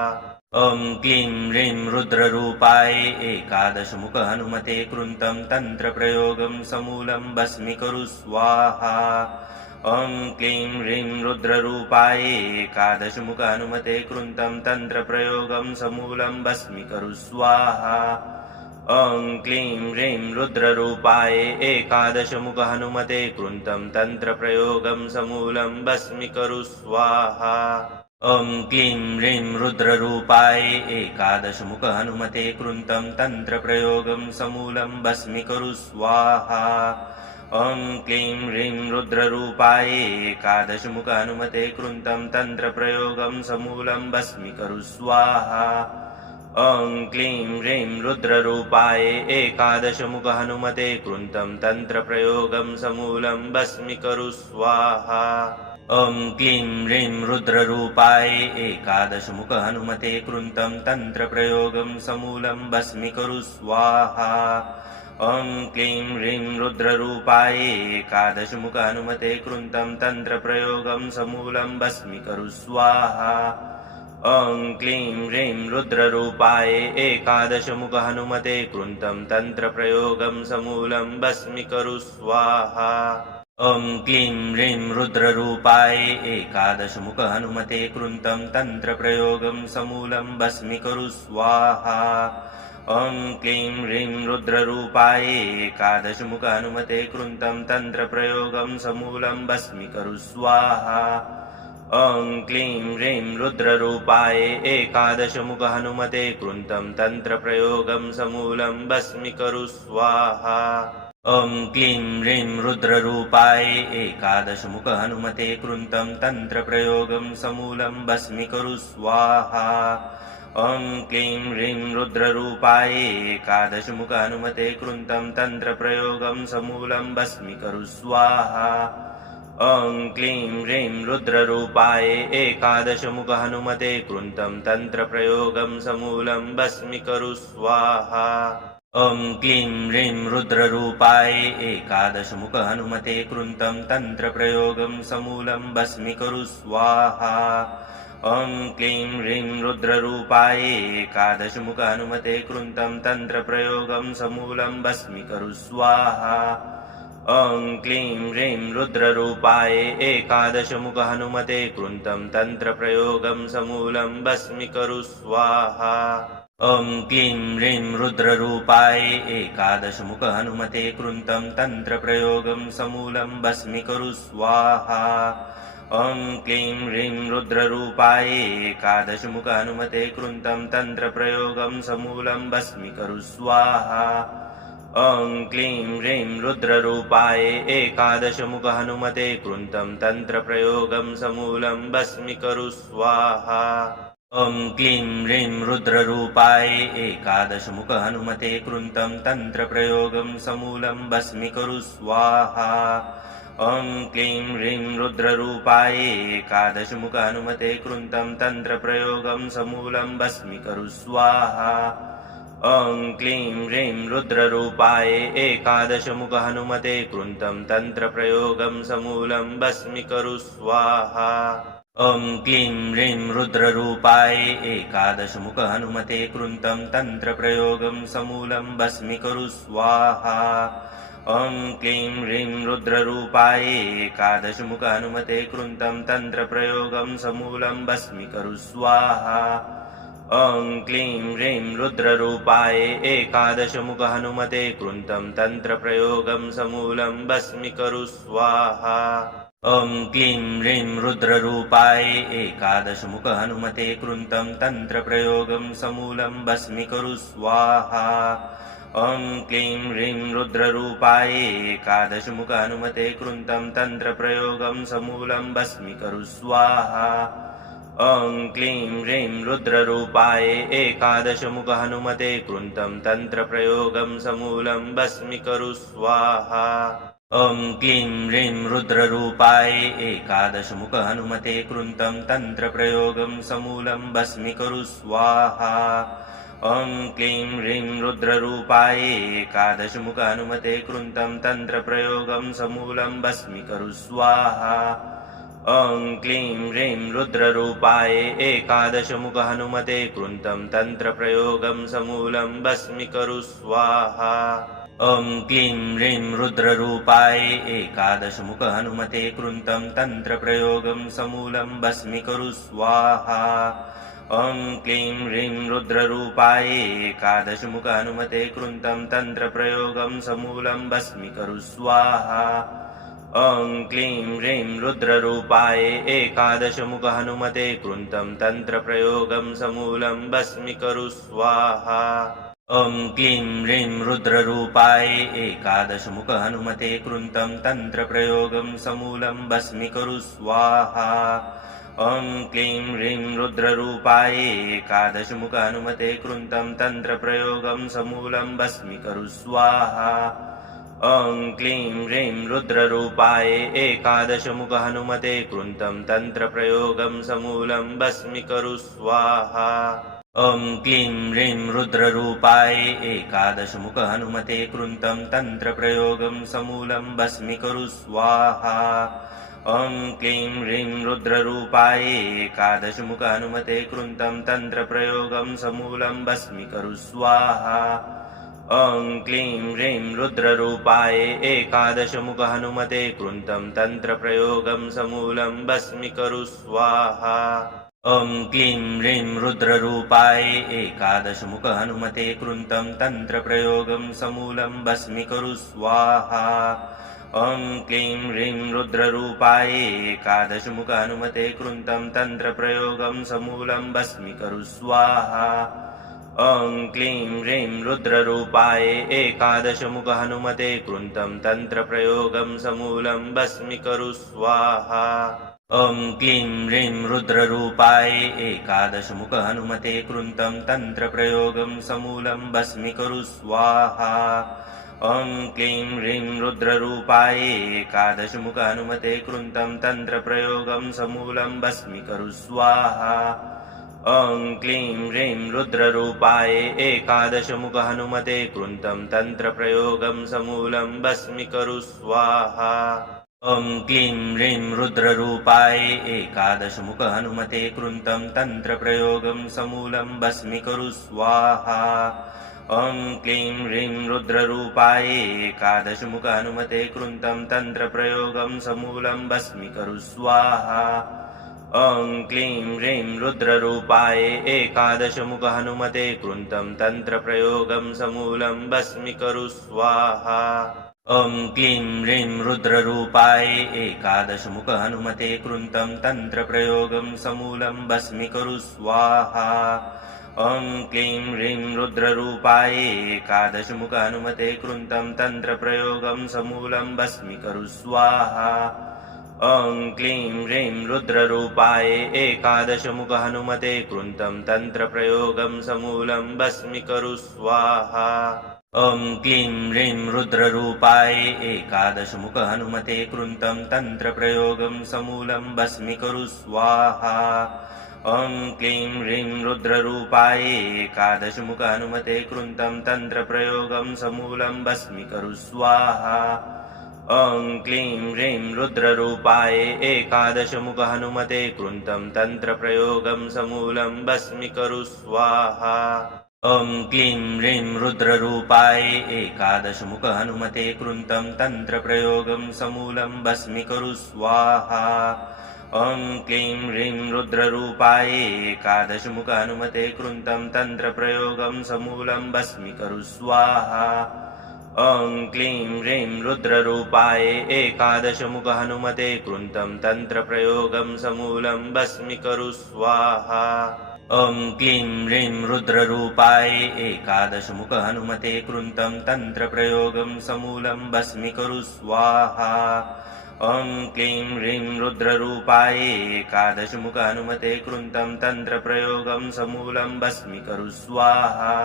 ॐ क्लीं ह्रीं रुद्ररूपाय एकादशमुख हनुमते कृन्तं तन्त्रप्रयोगं समूलं भस्मीकरु स्वाहा। ॐ क्लीं ह्रीं रुद्ररूपाय एकादशमुख हनुमते कृन्तं तन्त्रप्रयोगं समूलं भस्मीकरु स्वाहा। ॐ क्लीं ह्रीं रुद्ररूपाय एकादशमुख हनुमते कृन्तं तन्त्रप्रयोगं समूलं भस्मीकरु स्वाहा। ॐ क्लीं ह्रीं रुद्ररूपाय एकादशमुख हनुमते कृन्तं तन्त्रप्रयोगं समूलं भस्मीकरु स्वाहा। ॐ क्लीं ह्रीं रुद्ररूपाय एकादशमुख हनुमते कृन्तं तन्त्रप्रयोगं समूलं भस्मीकरु स्वाहा। ॐ क्लीं ह्रीं रुद्ररूपाय एकादशमुख हनुमते कृन्तं तन्त्रप्रयोगं समूलं भस्मीकरु स्वाहा। ॐ क्लीं ह्रीं रुद्ररूपाय एकादशमुख हनुमते कृन्तं तन्त्रप्रयोगं समूलं भस्मीकरु स्वाहा। ॐ क्लीं ह्रीं रुद्ररूपाय एकादशमुख हनुमते कृन्तं तन्त्रप्रयोगं समूलं भस्मीकरु स्वाहा। ॐ क्लीं ह्रीं रुद्ररूपाय एकादशमुख हनुमते कृन्तं तन्त्रप्रयोगं समूलं भस्मीकरु स्वाहा। ॐ क्लीं ह्रीं रुद्ररूपाय एकादशमुख हनुमते कृन्तं तन्त्रप्रयोगं समूलं भस्मीकरु स्वाहा। ॐ क्लीं ह्रीं रुद्ररूपाय एकादशमुख हनुमते कृन्तं तन्त्रप्रयोगं समूलं भस्मीकरु स्वाहा। ॐ क्लीं ह्रीं रुद्ररूपाय एकादशमुख हनुमते कृन्तं तन्त्रप्रयोगं समूलं भस्मीकरु स्वाहा। ॐ क्लीं ह्रीं रुद्ररूपाय एकादशमुख हनुमते कृन्तं तन्त्रप्रयोगं समूलं भस्मीकरु स्वाहा। ॐ क्लीं ह्रीं रुद्ररूपाय एकादशमुख हनुमते कृन्तं तन्त्रप्रयोगं समूलं भस्मीकरु स्वाहा। ॐ क्लीं ह्रीं रुद्ररूपाय एकादशमुख हनुमते कृन्तं तन्त्रप्रयोगं समूलं भस्मीकरु स्वाहा। ॐ क्लीं ह्रीं रुद्ररूपाय एकादशमुख हनुमते कृन्तं तन्त्रप्रयोगं समूलं भस्मीकरु स्वाहा। ॐ क्लीं ह्रीं रुद्ररूपाय एकादशमुख हनुमते कृन्तं तन्त्रप्रयोगं समूलं भस्मीकरु स्वाहा। ॐ क्लीं ह्रीं रुद्ररूपाय एकादशमुख हनुमते कृन्तं तन्त्रप्रयोगं समूलं भस्मीकरु स्वाहा। ॐ क्लीं ह्रीं रुद्ररूपाय एकादशमुख हनुमते कृन्तं तन्त्रप्रयोगं समूलं भस्मीकरु स्वाहा। ॐ क्लीं ह्रीं रुद्ररूपाय एकादशमुख हनुमते कृन्तं तन्त्रप्रयोगं समूलं भस्मीकरु स्वाहा। ॐ क्लीं ह्रीं रुद्ररूपाय एकादशमुख हनुमते कृन्तं तन्त्रप्रयोगं समूलं भस्मीकरु स्वाहा। ॐ क्लीं ह्रीं रुद्ररूपाय एकादशमुख हनुमते कृन्तं तन्त्रप्रयोगं समूलं भस्मीकरु स्वाहा। ॐ क्लीं ह्रीं रुद्ररूपाय एकादशमुख हनुमते कृन्तं तन्त्रप्रयोगं समूलं भस्मीकरु स्वाहा। ॐ क्लीं ह्रीं रुद्ररूपाय एकादशमुख हनुमते कृन्तं तन्त्रप्रयोगं समूलं भस्मीकरु स्वाहा। ॐ क्लीं ह्रीं रुद्ररूपाय एकादशमुख हनुमते कृन्तं तन्त्रप्रयोगं समूलं भस्मीकरु स्वाहा। ॐ क्लीं ह्रीं रुद्ररूपाय एकादशमुख हनुमते कृन्तं तन्त्रप्रयोगं समूलं भस्मीकरु स्वाहा। ॐ क्लीं ह्रीं रुद्ररूपाय एकादशमुख हनुमते कृन्तं तन्त्रप्रयोगं समूलं भस्मीकरु स्वाहा। ॐ क्लीं ह्रीं रुद्ररूपाय एकादशमुख हनुमते कृन्तं तन्त्रप्रयोगं समूलं भस्मीकरु स्वाहा। ॐ क्लीं ह्रीं रुद्ररूपाय एकादशमुख हनुमते कृन्तं तन्त्रप्रयोगं समूलं भस्मीकरु स्वाहा। ॐ क्लीं ह्रीं रुद्ररूपाय एकादशमुख हनुमते कृन्तं तन्त्रप्रयोगं समूलं भस्मीकरु स्वाहा। ॐ क्लीं ह्रीं रुद्ररूपाय एकादशमुख हनुमते कृन्तं तन्त्रप्रयोगं समूलं भस्मीकरु स्वाहा। ॐ क्लीं ह्रीं रुद्ररूपाय एकादशमुख हनुमते कृन्तं तन्त्रप्रयोगं समूलं भस्मीकरु स्वाहा। ॐ क्लीं ह्रीं रुद्ररूपाय एकादशमुख हनुमते कृन्तं तन्त्रप्रयोगं समूलं भस्मीकरु स्वाहा। ॐ क्लीं ह्रीं रुद्ररूपाय एकादशमुख हनुमते कृन्तं तन्त्रप्रयोगं समूलं भस्मीकरु स्वाहा। ॐ क्लीं ह्रीं रुद्ररूपाय एकादशमुख हनुमते कृन्तं तन्त्रप्रयोगं समूलं भस्मीकरु स्वाहा। ॐ क्लीं ह्रीं रुद्ररूपाय एकादशमुख हनुमते कृन्तं तन्त्रप्रयोगं समूलं भस्मीकरु स्वाहा। ॐ क्लीं ह्रीं रुद्ररूपाय एकादशमुख हनुमते कृन्तं तन्त्रप्रयोगं समूलं भस्मीकरु स्वाहा। ॐ क्लीं ह्रीं रुद्ररूपाय एकादशमुख हनुमते कृन्तं तन्त्रप्रयोगं समूलं भस्मीकरु स्वाहा। ॐ क्लीं ह्रीं रुद्ररूपाय एकादशमुख हनुमते कृन्तं तन्त्रप्रयोगं समूलं भस्मीकरु स्वाहा। ॐ क्लीं ह्रीं रुद्ररूपाय एकादशमुख हनुमते कृन्तं तन्त्रप्रयोगं समूलं भस्मीकरु स्वाहा। ॐ क्लीं ह्रीं रुद्ररूपाय एकादशमुख हनुमते कृन्तं तन्त्रप्रयोगं समूलं भस्मीकरु स्वाहा। ॐ क्लीं ह्रीं रुद्ररूपाय एकादशमुख हनुमते कृन्तं तन्त्रप्रयोगं समूलं भस्मीकरु स्वाहा। ॐ क्लीं ह्रीं रुद्ररूपाय एकादशमुख हनुमते कृन्तं तन्त्रप्रयोगं समूलं भस्मीकरु स्वाहा। ॐ क्लीं ह्रीं रुद्ररूपाय एकादशमुख हनुमते कृन्तं तन्त्रप्रयोगं समूलं भस्मीकरु स्वाहा। ॐ क्लीं ह्रीं रुद्ररूपाय एकादशमुख हनुमते कृन्तं तन्त्रप्रयोगं समूलं भस्मीकरु स्वाहा। ॐ क्लीं ह्रीं रुद्ररूपाय एकादशमुख हनुमते कृन्तं तन्त्रप्रयोगं समूलं भस्मीकरु स्वाहा। ॐ क्लीं ह्रीं रुद्ररूपाय एकादशमुख हनुमते कृन्तं तन्त्रप्रयोगं समूलं भस्मीकरु स्वाहा। ॐ क्लीं ह्रीं रुद्ररूपाय एकादशमुख हनुमते कृन्तं तन्त्रप्रयोगं समूलं भस्मीकरु स्वाहा। ॐ क्लीं ह्रीं रुद्ररूपाय एकादशमुख हनुमते कृन्तं तन्त्रप्रयोगं समूलं भस्मीकरु स्वाहा। ॐ क्लीं ह्रीं रुद्ररूपाय एकादशमुख हनुमते कृन्तं तन्त्रप्रयोगं समूलं भस्मीकरु स्वाहा। ॐ क्लीं ह्रीं रुद्ररूपाय एकादशमुख हनुमते कृन्तं तन्त्रप्रयोगं समूलं भस्मीकरु स्वाहा। ॐ क्लीं ह्रीं रुद्ररूपाय एकादशमुख हनुमते कृन्तं तन्त्रप्रयोगं समूलं भस्मीकरु स्वाहा। ॐ क्लीं ह्रीं रुद्ररूपाय एकादशमुख हनुमते कृन्तं तन्त्रप्रयोगं समूलं भस्मीकरु स्वाहा। ॐ क्लीं ह्रीं रुद्ररूपाय एकादशमुख हनुमते कृन्तं तन्त्रप्रयोगं समूलं भस्मीकरु स्वाहा। ॐ क्लीं ह्रीं रुद्ररूपाय एकादशमुख हनुमते कृन्तं तन्त्रप्रयोगं समूलं भस्मीकरु स्वाहा। ॐ क्लीं ह्रीं रुद्ररूपाय एकादशमुख हनुमते कृन्तं तन्त्रप्रयोगं समूलं भस्मीकरु स्वाहा। ॐ क्लीं ह्रीं रुद्ररूपाय एकादशमुख हनुमते कृन्तं तन्त्रप्रयोगं समूलं भस्मीकरु स्वाहा। ॐ क्लीं ह्रीं रुद्ररूपाय एकादशमुख हनुमते कृन्तं तन्त्रप्रयोगं समूलं भस्मीकरु स्वाहा। ॐ क्लीं ह्रीं रुद्ररूपाय एकादशमुख हनुमते कृन्तं तन्त्रप्रयोगं समूलं भस्मीकरु स्वाहा। ॐ क्लीं ह्रीं रुद्ररूपाय एकादशमुख हनुमते कृन्तं तन्त्रप्रयोगं समूलं भस्मीकरु स्वाहा। ॐ क्लीं ह्रीं रुद्ररूपाय एकादशमुख हनुमते कृन्तं तन्त्रप्रयोगं समूलं भस्मीकरु स्वाहा। ॐ क्लीं ह्रीं रुद्ररूपाय एकादशमुख हनुमते कृन्तं तन्त्रप्रयोगं समूलं भस्मीकरु स्वाहा।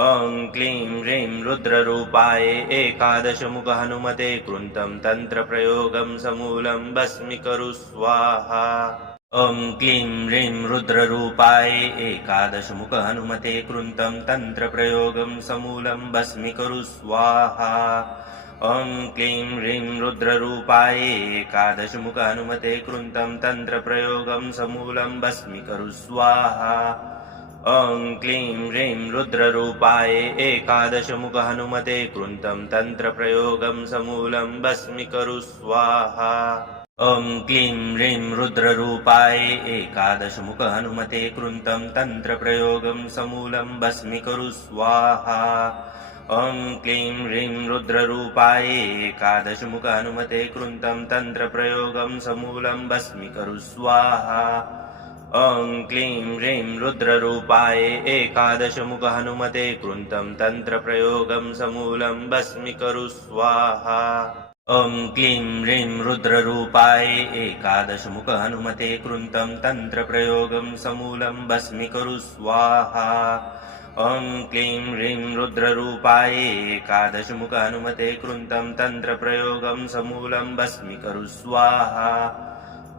ॐ क्लीं ह्रीं रुद्ररूपाय एकादशमुख हनुमते कृन्तं तन्त्रप्रयोगं समूलं भस्मीकरु स्वाहा। ॐ क्लीं ह्रीं रुद्ररूपाय एकादशमुख हनुमते कृन्तं तन्त्रप्रयोगं समूलं भस्मीकरु स्वाहा। ॐ क्लीं ह्रीं रुद्ररूपाय एकादशमुख हनुमते कृन्तं तन्त्रप्रयोगं समूलं भस्मीकरु स्वाहा। ॐ क्लीं ह्रीं रुद्ररूपाय एकादशमुख हनुमते कृन्तं तन्त्रप्रयोगं समूलं भस्मीकरु स्वाहा। ॐ क्लीं ह्रीं रुद्ररूपाय एकादशमुख हनुमते कृन्तं तन्त्रप्रयोगं समूलं भस्मीकरु स्वाहा। ॐ क्लीं ह्रीं रुद्ररूपाय एकादशमुख हनुमते कृन्तं तन्त्रप्रयोगं समूलं भस्मीकरु स्वाहा। ॐ क्लीं ह्रीं रुद्ररूपाय एकादशमुख हनुमते कृन्तं तन्त्रप्रयोगं समूलं भस्मीकरु स्वाहा। ॐ क्लीं ह्रीं रुद्ररूपाय एकादशमुख हनुमते कृन्तं तन्त्रप्रयोगं समूलं भस्मीकरु स्वाहा। ॐ क्लीं ह्रीं रुद्ररूपाय एकादशमुख हनुमते कृन्तं तन्त्रप्रयोगं समूलं भस्मीकरु स्वाहा।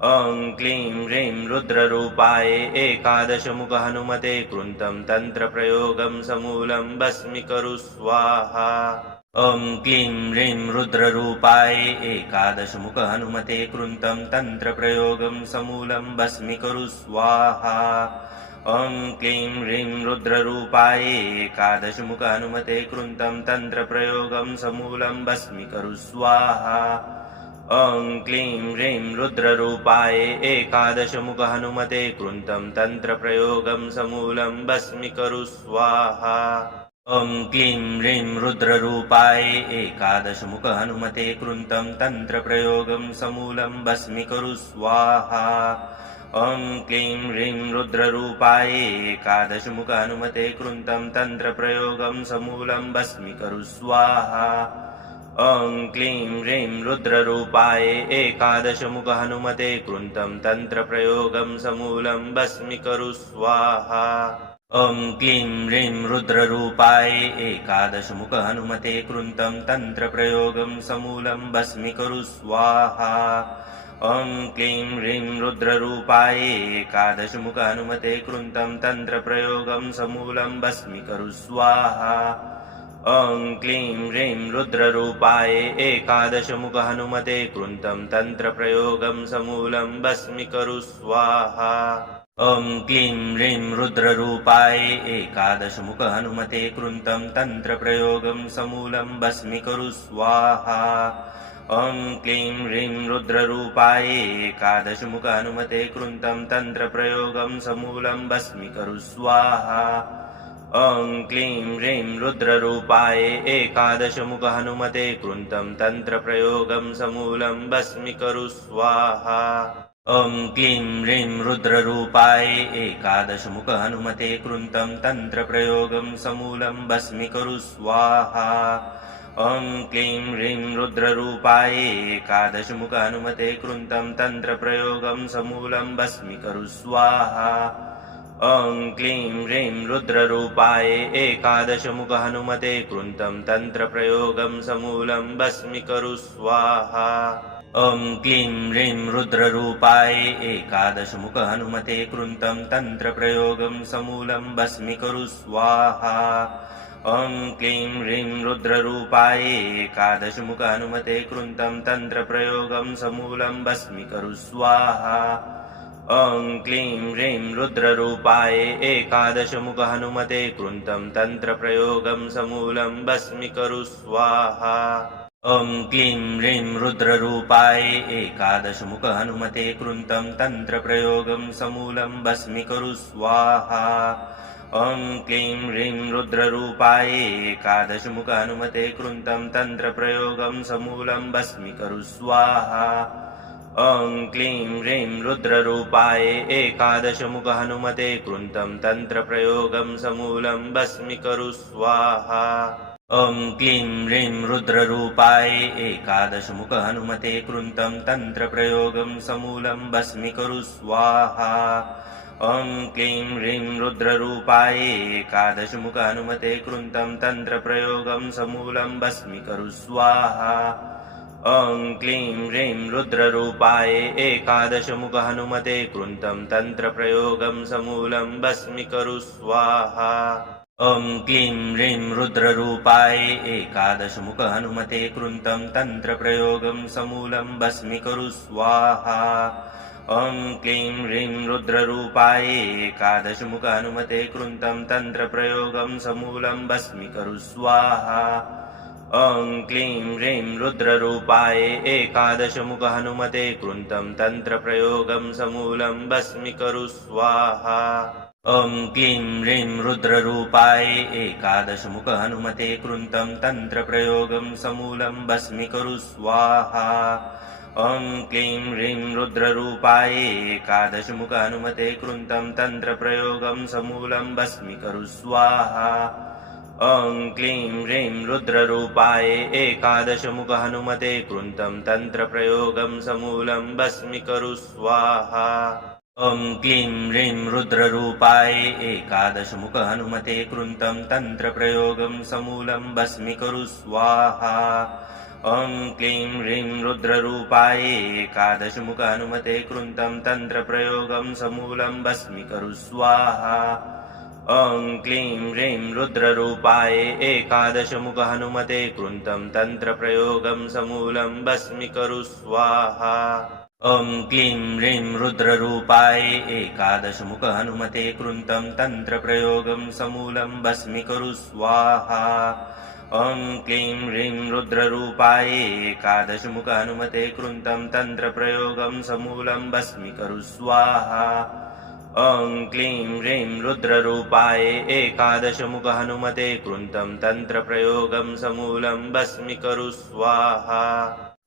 ॐ क्लीं ह्रीं रुद्ररूपाय एकादशमुख हनुमते कृन्तं तन्त्रप्रयोगं समूलं भस्मीकरु स्वाहा। ॐ क्लीं ह्रीं रुद्ररूपाय एकादशमुख हनुमते कृन्तं तन्त्रप्रयोगं समूलं भस्मीकरु स्वाहा। ॐ क्लीं ह्रीं रुद्ररूपाय एकादशमुख हनुमते कृन्तं तन्त्रप्रयोगं समूलं भस्मीकरु स्वाहा। ॐ क्लीं ह्रीं रुद्ररूपाय एकादशमुख हनुमते कृन्तं तन्त्रप्रयोगं समूलं भस्मीकरु स्वाहा। ॐ क्लीं ह्रीं रुद्ररूपाय एकादशमुख हनुमते कृन्तं तन्त्रप्रयोगं समूलं भस्मीकरु स्वाहा। ॐ क्लीं ह्रीं रुद्ररूपाय एकादशमुख हनुमते कृन्तं तन्त्रप्रयोगं समूलं भस्मीकरु स्वाहा। ॐ क्लीं ह्रीं रुद्ररूपाय एकादशमुख हनुमते कृन्तं तन्त्रप्रयोगं समूलं भस्मीकरु स्वाहा। ॐ क्लीं ह्रीं रुद्ररूपाय एकादशमुख हनुमते कृन्तं तन्त्रप्रयोगं समूलं भस्मीकरु स्वाहा। ॐ क्लीं ह्रीं रुद्ररूपाय एकादशमुख हनुमते कृन्तं तन्त्रप्रयोगं समूलं भस्मीकरु स्वाहा। ॐ क्लीं ह्रीं रुद्ररूपाय एकादशमुख हनुमते कृन्तं तन्त्रप्रयोगं समूलं भस्मीकरु स्वाहा। ॐ क्लीं ह्रीं रुद्ररूपाय एकादशमुख हनुमते कृन्तं तन्त्रप्रयोगं समूलं भस्मीकरु स्वाहा। ॐ क्लीं ह्रीं रुद्ररूपाय एकादशमुख हनुमते कृन्तं तन्त्रप्रयोगं समूलं भस्मीकरु स्वाहा। ॐ क्लीं ह्रीं रुद्ररूपाय एकादशमुख हनुमते कृन्तं तन्त्रप्रयोगं समूलं भस्मीकरु स्वाहा। ॐ क्लीं ह्रीं रुद्ररूपाय एकादशमुख हनुमते कृन्तं तन्त्रप्रयोगं समूलं भस्मीकरु स्वाहा। ॐ क्लीं ह्रीं रुद्ररूपाय एकादशमुख हनुमते कृन्तं तन्त्रप्रयोगं समूलं भस्मीकरु स्वाहा। ॐ क्लीं ह्रीं रुद्ररूपाय एकादशमुख हनुमते कृन्तं तन्त्रप्रयोगं समूलं भस्मीकरु स्वाहा। ॐ क्लीं ह्रीं रुद्ररूपाय एकादशमुख हनुमते कृन्तं तन्त्रप्रयोगं समूलं भस्मीकरु स्वाहा। ॐ क्लीं ह्रीं रुद्ररूपाय एकादशमुख हनुमते कृन्तं तन्त्रप्रयोगं समूलं भस्मीकरु स्वाहा। ॐ क्लीं ह्रीं रुद्ररूपाय एकादशमुख हनुमते कृन्तं तन्त्रप्रयोगं समूलं भस्मीकरु स्वाहा। ॐ क्लीं ह्रीं रुद्ररूपाय एकादशमुख हनुमते कृन्तं तन्त्रप्रयोगं समूलं भस्मीकरु स्वाहा। ॐ क्लीं ह्रीं रुद्ररूपाय एकादशमुख हनुमते कृन्तं तन्त्रप्रयोगं समूलं भस्मीकरु स्वाहा। ॐ क्लीं ह्रीं रुद्ररूपाय एकादशमुख हनुमते कृन्तं तन्त्रप्रयोगं समूलं भस्मीकरु स्वाहा। ॐ क्लीं ह्रीं रुद्ररूपाय एकादशमुख हनुमते कृन्तं तन्त्रप्रयोगं समूलं भस्मीकरु स्वाहा। ॐ क्लीं ह्रीं रुद्ररूपाय एकादशमुख हनुमते कृन्तं तन्त्रप्रयोगं समूलं भस्मीकरु स्वाहा। ॐ क्लीं ह्रीं रुद्ररूपाय एकादशमुख हनुमते कृन्तं तन्त्रप्रयोगं समूलं भस्मीकरु स्वाहा। ॐ क्लीं ह्रीं रुद्ररूपाय एकादशमुख हनुमते कृन्तं तन्त्रप्रयोगं समूलं भस्मीकरु स्वाहा। ॐ क्लीं ह्रीं रुद्ररूपाय एकादशमुख हनुमते कृन्तं तन्त्रप्रयोगं समूलं भस्मीकरु स्वाहा। ॐ क्लीं ह्रीं रुद्ररूपाय एकादशमुख हनुमते कृन्तं तन्त्रप्रयोगं समूलं भस्मीकरु स्वाहा। ॐ क्लीं ह्रीं रुद्ररूपाय एकादशमुख हनुमते कृन्तं तन्त्रप्रयोगं समूलं भस्मीकरु स्वाहा। ॐ क्लीं ह्रीं रुद्ररूपाय एकादशमुख हनुमते कृन्तं तन्त्रप्रयोगं समूलं भस्मीकरु स्वाहा। ॐ क्लीं ह्रीं रुद्ररूपाय एकादशमुख हनुमते कृन्तं तन्त्रप्रयोगं समूलं भस्मीकरु स्वाहा। ॐ क्लीं ह्रीं रुद्ररूपाय एकादशमुख हनुमते कृन्तं तन्त्रप्रयोगं समूलं भस्मीकरु स्वाहा। ॐ क्लीं ह्रीं रुद्ररूपाय एकादशमुख हनुमते कृन्तं तन्त्रप्रयोगं समूलं भस्मीकरु स्वाहा। ॐ क्लीं ह्रीं रुद्ररूपाय एकादशमुख हनुमते कृन्तं तन्त्रप्रयोगं समूलं भस्मीकरु स्वाहा। ॐ क्लीं ह्रीं रुद्ररूपाय एकादशमुख हनुमते कृन्तं तन्त्रप्रयोगं समूलं भस्मीकरु स्वाहा। ॐ क्लीं ह्रीं रुद्ररूपाय एकादशमुख हनुमते कृन्तं तन्त्रप्रयोगं समूलं भस्मीकरु स्वाहा। ॐ क्लीं ह्रीं रुद्ररूपाय एकादशमुख हनुमते कृन्तं तन्त्रप्रयोगं समूलं भस्मीकरु स्वाहा।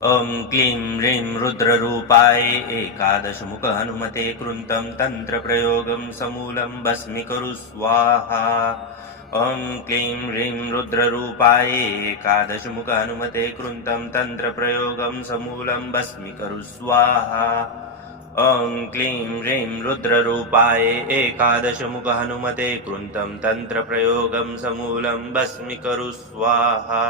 ॐ क्लीं ह्रीं रुद्ररूपाय एकादशमुख हनुमते कृन्तं तन्त्रप्रयोगं समूलं भस्मीकरु स्वाहा। ॐ क्लीं ह्रीं रुद्ररूपाय एकादशमुख हनुमते कृन्तं तन्त्रप्रयोगं समूलं भस्मीकरु स्वाहा। ॐ क्लीं ह्रीं रुद्ररूपाय एकादशमुख हनुमते कृन्तं तन्त्रप्रयोगं समूलं भस्मीकरु स्वाहा।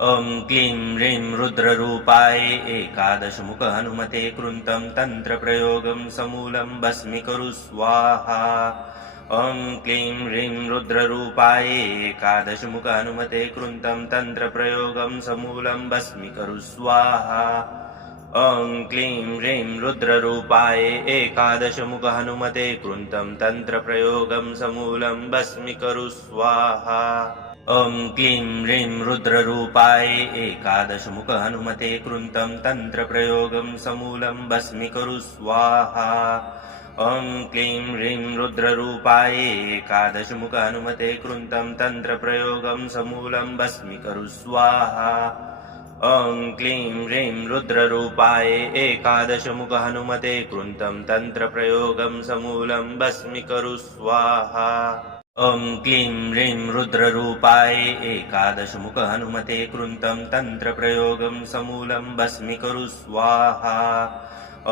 ॐ क्लीं ह्रीं रुद्ररूपाय एकादशमुख हनुमते कृन्तं तन्त्रप्रयोगं समूलं भस्मीकरु स्वाहा। ॐ क्लीं ह्रीं रुद्ररूपाय एकादशमुख हनुमते कृन्तं तन्त्रप्रयोगं समूलं भस्मीकरु स्वाहा। ॐ क्लीं ह्रीं रुद्ररूपाय एकादशमुख हनुमते कृन्तं तन्त्रप्रयोगं समूलं भस्मीकरु स्वाहा। ॐ क्लीं ह्रीं रुद्ररूपाय एकादशमुख हनुमते कृन्तं तन्त्रप्रयोगं समूलं भस्मीकरु स्वाहा। ॐ क्लीं ह्रीं रुद्ररूपाय एकादशमुख हनुमते कृन्तं तन्त्रप्रयोगं समूलं भस्मीकरु स्वाहा। ॐ क्लीं ह्रीं रुद्ररूपाय एकादशमुख हनुमते कृन्तं तन्त्रप्रयोगं समूलं भस्मीकरु स्वाहा। ॐ क्लीं ह्रीं रुद्ररूपाय एकादशमुख हनुमते कृन्तं तन्त्रप्रयोगं समूलं भस्मीकरु स्वाहा।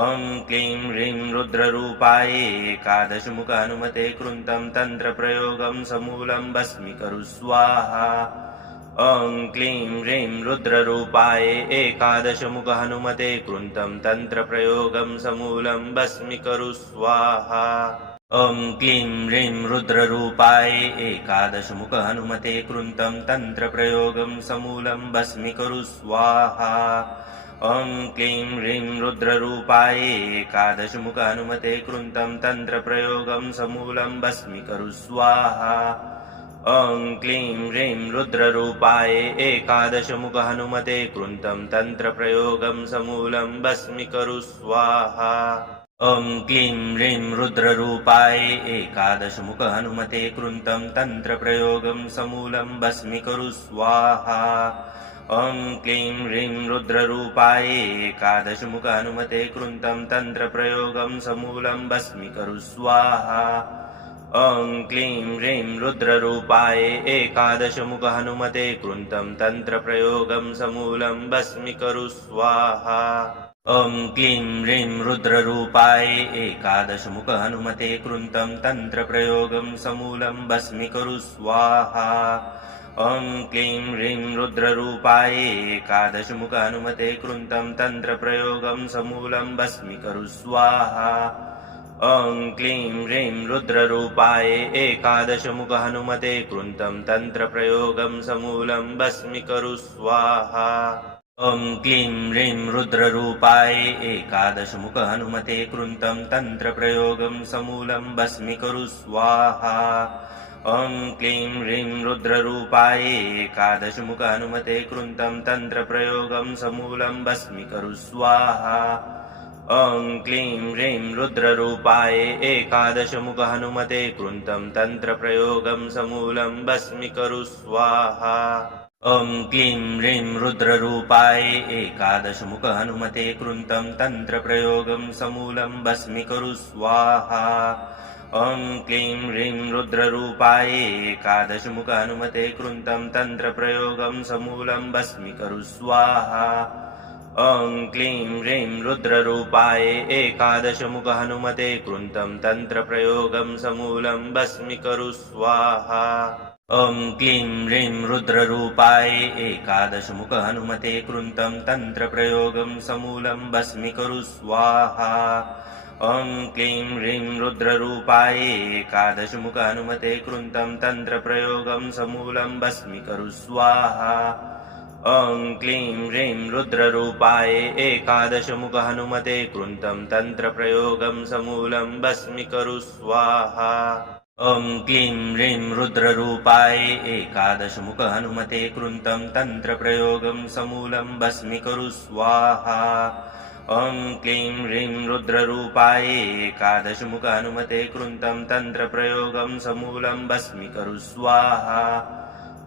ॐ क्लीं ह्रीं रुद्ररूपाय एकादशमुख हनुमते कृन्तं तन्त्रप्रयोगं समूलं भस्मीकरु स्वाहा। ॐ क्लीं ह्रीं रुद्ररूपाय एकादशमुख हनुमते कृन्तं तन्त्रप्रयोगं समूलं भस्मीकरु स्वाहा। ॐ क्लीं ह्रीं रुद्ररूपाय एकादशमुख हनुमते कृन्तं तन्त्रप्रयोगं समूलं भस्मीकरु स्वाहा। ॐ क्लीं ह्रीं रुद्ररूपाय एकादशमुख हनुमते कृन्तं तन्त्रप्रयोगं समूलं भस्मीकरु स्वाहा। ॐ क्लीं ह्रीं रुद्ररूपाय एकादशमुख हनुमते कृन्तं तन्त्रप्रयोगं समूलं भस्मीकरु स्वाहा। ॐ क्लीं ह्रीं रुद्ररूपाय एकादशमुख हनुमते कृन्तं तन्त्रप्रयोगं समूलं भस्मीकरु स्वाहा। ॐ क्लीं ह्रीं रुद्ररूपाय एकादशमुख हनुमते कृन्तं तन्त्रप्रयोगं समूलं भस्मीकरु स्वाहा। ॐ क्लीं ह्रीं रुद्ररूपाय एकादशमुख हनुमते कृन्तं तन्त्रप्रयोगं समूलं भस्मीकरु स्वाहा। ॐ क्लीं ह्रीं रुद्ररूपाय एकादशमुख हनुमते कृन्तं तन्त्रप्रयोगं समूलं भस्मीकरु स्वाहा। ॐ क्लीं ह्रीं रुद्ररूपाय एकादशमुख हनुमते कृन्तं तन्त्रप्रयोगं समूलं भस्मीकरु स्वाहा। ॐ क्लीं ह्रीं रुद्ररूपाय एकादशमुख हनुमते कृन्तं तन्त्रप्रयोगं समूलं भस्मीकरु स्वाहा। ॐ क्लीं ह्रीं रुद्ररूपाय एकादशमुख हनुमते कृन्तं तन्त्रप्रयोगं समूलं भस्मीकरु स्वाहा। ॐ क्लीं ह्रीं रुद्ररूपाय एकादशमुख हनुमते कृन्तं तन्त्रप्रयोगं समूलं भस्मीकरु स्वाहा। ॐ क्लीं ह्रीं रुद्ररूपाय एकादशमुख हनुमते कृन्तं तन्त्रप्रयोगं समूलं भस्मीकरु स्वाहा। ॐ क्लीं ह्रीं रुद्ररूपाय एकादशमुख हनुमते कृन्तं तन्त्रप्रयोगं समूलं भस्मीकरु स्वाहा। ॐ क्लीं ह्रीं रुद्ररूपाय एकादशमुख हनुमते कृन्तं तन्त्रप्रयोगं समूलं भस्मीकरु स्वाहा। ॐ क्लीं ह्रीं रुद्ररूपाय एकादशमुख हनुमते कृन्तं तन्त्रप्रयोगं समूलं भस्मीकरु स्वाहा। ॐ क्लीं ह्रीं रुद्ररूपाय एकादशमुख हनुमते कृन्तं तन्त्रप्रयोगं समूलं भस्मीकरु स्वाहा। ॐ क्लीं ह्रीं रुद्ररूपाय एकादशमुख हनुमते कृन्तं तन्त्रप्रयोगं समूलं भस्मीकरु स्वाहा। ॐ क्लीं ह्रीं रुद्ररूपाय एकादशमुख हनुमते कृन्तं तन्त्रप्रयोगं समूलं भस्मीकरु स्वाहा। ॐ क्लीं ह्रीं रुद्ररूपाय एकादशमुख हनुमते कृन्तं तन्त्रप्रयोगं समूलं भस्मीकरु स्वाहा। ॐ क्लीं ह्रीं रुद्ररूपाय एकादशमुख हनुमते कृन्तं तन्त्रप्रयोगं समूलं भस्मीकरु स्वाहा।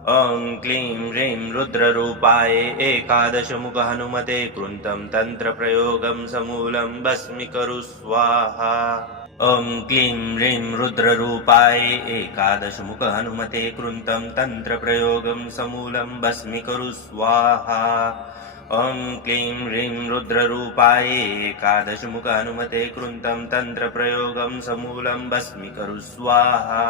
ॐ क्लीं ह्रीं रुद्ररूपाय एकादशमुख हनुमते कृन्तं तन्त्रप्रयोगं समूलं भस्मीकरु स्वाहा। ॐ क्लीं ह्रीं रुद्ररूपाय एकादशमुख हनुमते कृन्तं तन्त्रप्रयोगं समूलं भस्मीकरु स्वाहा। ॐ क्लीं ह्रीं रुद्ररूपाय एकादशमुख हनुमते कृन्तं तन्त्रप्रयोगं समूलं भस्मीकरु स्वाहा।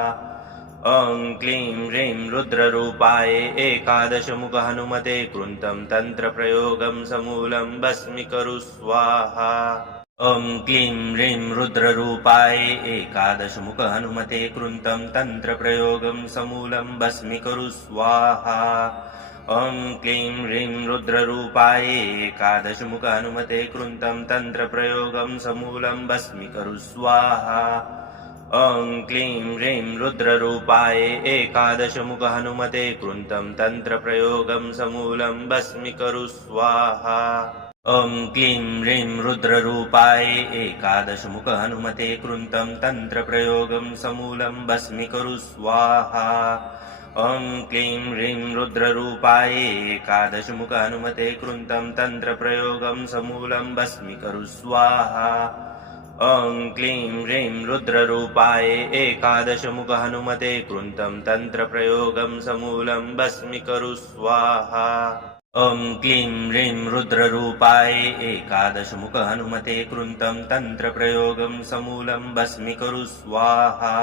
ॐ क्लीं ह्रीं रुद्ररूपाय एकादशमुख हनुमते कृन्तं तन्त्रप्रयोगं समूलं भस्मीकरु स्वाहा। ॐ क्लीं ह्रीं रुद्ररूपाय एकादशमुख हनुमते कृन्तं तन्त्रप्रयोगं समूलं भस्मीकरु स्वाहा। ॐ क्लीं ह्रीं रुद्ररूपाय एकादशमुख हनुमते कृन्तं तन्त्रप्रयोगं समूलं भस्मीकरु स्वाहा। ॐ क्लीं ह्रीं रुद्ररूपाय एकादशमुख हनुमते कृन्तं तन्त्रप्रयोगं समूलं भस्मीकरु स्वाहा। ॐ क्लीं ह्रीं रुद्ररूपाय एकादशमुख हनुमते कृन्तं तन्त्रप्रयोगं समूलं भस्मीकरु स्वाहा। ॐ क्लीं ह्रीं रुद्ररूपाय एकादशमुख हनुमते कृन्तं तन्त्रप्रयोगं समूलं भस्मीकरु स्वाहा। ॐ क्लीं ह्रीं रुद्ररूपाय एकादशमुख हनुमते कृन्तं तन्त्रप्रयोगं समूलं भस्मीकरु स्वाहा। ॐ क्लीं ह्रीं रुद्ररूपाय एकादशमुख हनुमते कृन्तं तन्त्रप्रयोगं समूलं भस्मीकरु स्वाहा।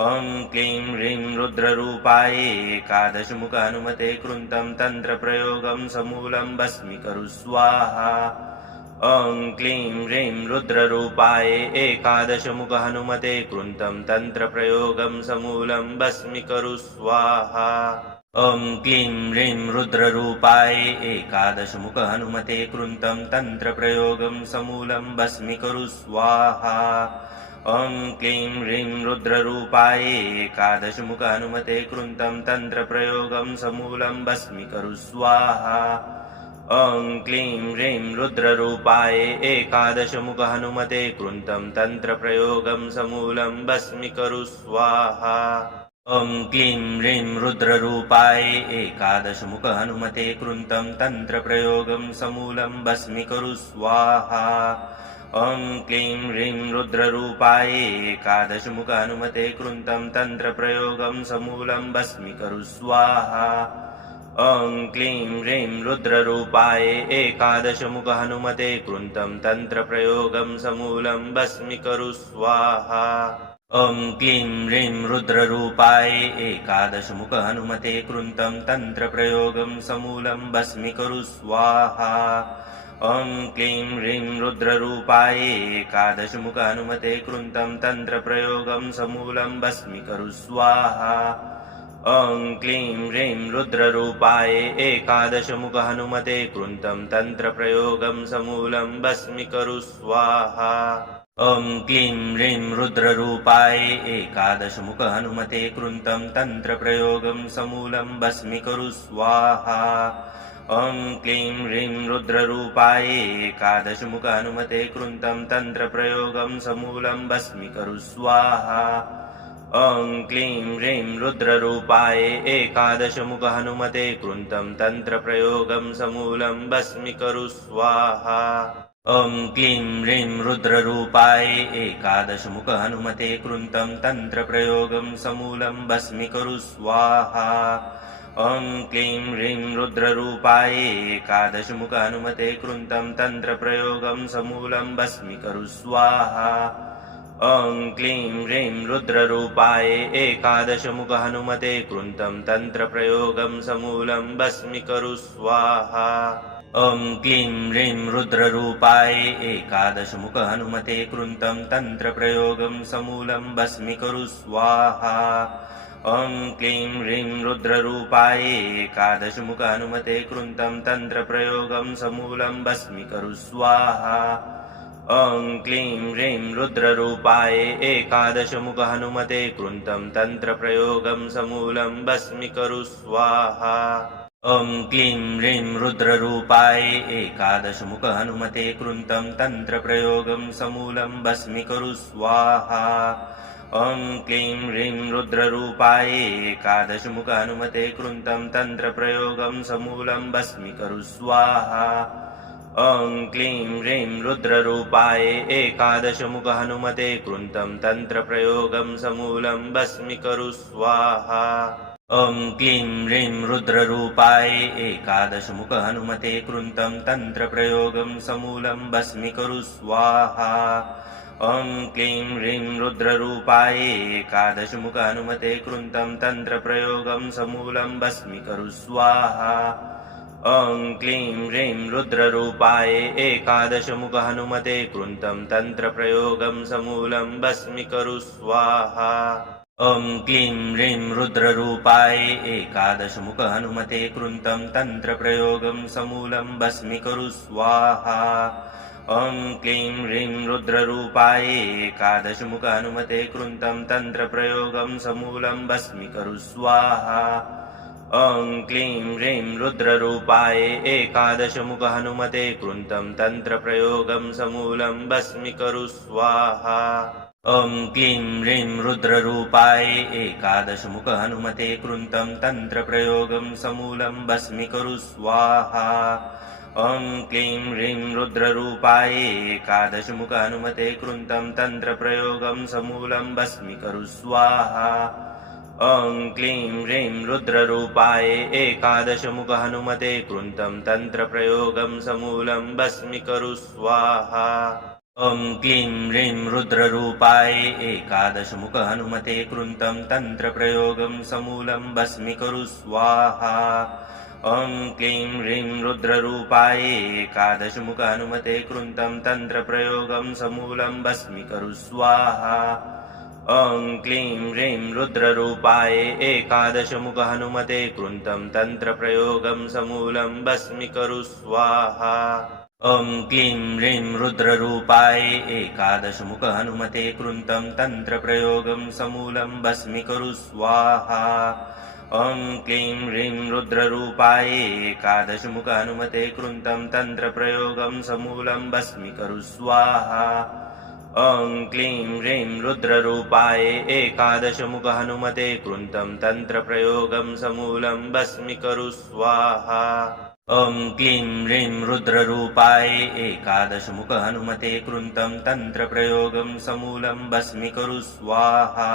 ॐ क्लीं ह्रीं रुद्ररूपाय एकादशमुख हनुमते कृन्तं तन्त्रप्रयोगं समूलं भस्मीकरु स्वाहा। ॐ क्लीं ह्रीं रुद्ररूपाय एकादशमुख हनुमते कृन्तं तन्त्रप्रयोगं समूलं भस्मीकरु स्वाहा। ॐ क्लीं ह्रीं रुद्ररूपाय एकादशमुख हनुमते कृन्तं तन्त्रप्रयोगं समूलं भस्मीकरु स्वाहा। ॐ क्लीं ह्रीं रुद्ररूपाय एकादशमुख हनुमते कृन्तं तन्त्रप्रयोगं समूलं भस्मीकरु स्वाहा। ॐ क्लीं ह्रीं रुद्ररूपाय एकादशमुख हनुमते कृन्तं तन्त्रप्रयोगं समूलं भस्मीकरु स्वाहा। ॐ क्लीं ह्रीं रुद्ररूपाय एकादशमुख हनुमते कृन्तं तन्त्रप्रयोगं समूलं भस्मीकरु स्वाहा। ॐ क्लीं ह्रीं रुद्ररूपाय एकादशमुख हनुमते कृन्तं तन्त्रप्रयोगं समूलं भस्मीकरु स्वाहा। ॐ क्लीं ह्रीं रुद्ररूपाय एकादशमुख हनुमते कृन्तं तन्त्रप्रयोगं समूलं भस्मीकरु स्वाहा। ॐ क्लीं ह्रीं रुद्ररूपाय एकादशमुख हनुमते कृन्तं तन्त्रप्रयोगं समूलं भस्मीकरु स्वाहा। ॐ क्लीं ह्रीं रुद्ररूपाय एकादशमुख हनुमते कृन्तं तन्त्रप्रयोगं समूलं भस्मीकरु स्वाहा। ॐ क्लीं ह्रीं रुद्ररूपाय एकादशमुख हनुमते कृन्तं तन्त्रप्रयोगं समूलं भस्मीकरु स्वाहा। ॐ क्लीं ह्रीं रुद्ररूपाय एकादशमुख हनुमते कृन्तं तन्त्रप्रयोगं समूलं भस्मीकरु स्वाहा। ॐ क्लीं ह्रीं रुद्ररूपाय एकादशमुख हनुमते कृन्तं तन्त्रप्रयोगं समूलं भस्मीकरु स्वाहा। ॐ क्लीं ह्रीं रुद्ररूपाय एकादशमुख हनुमते कृन्तं तन्त्रप्रयोगं समूलं भस्मीकरु स्वाहा। ॐ क्लीं ह्रीं रुद्ररूपाय एकादशमुख हनुमते कृन्तं तन्त्रप्रयोगं समूलं भस्मीकरु स्वाहा। ॐ क्लीं ह्रीं रुद्ररूपाय एकादशमुख हनुमते कृन्तं तन्त्रप्रयोगं समूलं भस्मीकरु स्वाहा। ॐ क्लीं ह्रीं रुद्ररूपाय एकादशमुख हनुमते कृन्तं तन्त्रप्रयोगं समूलं भस्मीकरु स्वाहा। ॐ क्लीं ह्रीं रुद्ररूपाय एकादशमुख हनुमते कृन्तं तन्त्रप्रयोगं समूलं भस्मीकरु स्वाहा। ॐ क्लीं ह्रीं रुद्ररूपाय एकादशमुख हनुमते कृन्तं तन्त्रप्रयोगं समूलं भस्मीकरु स्वाहा। ॐ क्लीं ह्रीं रुद्ररूपाय एकादशमुख हनुमते कृन्तं तन्त्रप्रयोगं समूलं भस्मीकरु स्वाहा। ॐ क्लीं ह्रीं रुद्ररूपाय एकादशमुख हनुमते कृन्तं तन्त्रप्रयोगं समूलं भस्मीकरु स्वाहा। ॐ क्लीं ह्रीं रुद्ररूपाय एकादशमुख हनुमते कृन्तं तन्त्रप्रयोगं समूलं भस्मीकरु स्वाहा। ॐ क्लीं ह्रीं रुद्ररूपाय एकादशमुख हनुमते कृन्तं तन्त्रप्रयोगं समूलं भस्मीकरु स्वाहा। ॐ क्लीं ह्रीं रुद्ररूपाय एकादशमुख हनुमते कृन्तं तन्त्रप्रयोगं समूलं भस्मीकरु स्वाहा। ॐ क्लीं ह्रीं रुद्ररूपाय एकादशमुख हनुमते कृन्तं तन्त्रप्रयोगं समूलं भस्मीकरु स्वाहा। ॐ क्लीं ह्रीं रुद्ररूपाय एकादशमुख हनुमते कृन्तं तन्त्रप्रयोगं समूलं भस्मीकरु स्वाहा। ॐ क्लीं ह्रीं रुद्ररूपाय एकादशमुख हनुमते कृन्तं तन्त्रप्रयोगं समूलं भस्मीकरु स्वाहा। ॐ क्लीं ह्रीं रुद्ररूपाय एकादशमुख हनुमते कृन्तं तन्त्रप्रयोगं समूलं भस्मीकरु स्वाहा। ॐ क्लीं ह्रीं रुद्ररूपाय एकादशमुख हनुमते कृन्तं तन्त्रप्रयोगं समूलं भस्मीकरु स्वाहा। ॐ क्लीं ह्रीं रुद्ररूपाय एकादशमुख हनुमते कृन्तं तन्त्रप्रयोगं समूलं भस्मीकरु स्वाहा। ॐ क्लीं ह्रीं रुद्ररूपाय एकादशमुख हनुमते कृन्तं तन्त्रप्रयोगं समूलं भस्मीकरु स्वाहा। ॐ क्लीं ह्रीं रुद्ररूपाय एकादशमुख हनुमते कृन्तं तन्त्रप्रयोगं समूलं भस्मीकरु स्वाहा। ॐ क्लीं ह्रीं रुद्ररूपाय एकादशमुख हनुमते कृन्तं तन्त्रप्रयोगं समूलं भस्मीकुरु स्वाहा। ॐ क्लीं ह्रीं रुद्ररूपाय एकादशमुख हनुमते कृन्तं तन्त्रप्रयोगं समूलं भस्मीकुरु स्वाहा। ॐ क्लीं ह्रीं रुद्ररूपाय एकादशमुख हनुमते कृन्तं तन्त्रप्रयोगं समूलं भस्मीकुरु स्वाहा। ॐ क्लीं ह्रीं रुद्ररूपाय एकादशमुख हनुमते कृन्तं तन्त्रप्रयोगं समूलं भस्मीकुरु स्वाहा। ॐ क्लीं ह्रीं रुद्ररूपाय एकादशमुख हनुमते कृन्तं तन्त्रप्रयोगं समूलं भस्मीकुरु स्वाहा। ॐ क्लीं ह्रीं रुद्ररूपाय एकादशमुख हनुमते कृन्तं तन्त्रप्रयोगं समूलं भस्मीकुरु स्वाहा। ॐ क्लीं ह्रीं रुद्ररूपाय एकादशमुख हनुमते कृन्तं तन्त्रप्रयोगं समूलं भस्मीकुरु स्वाहा।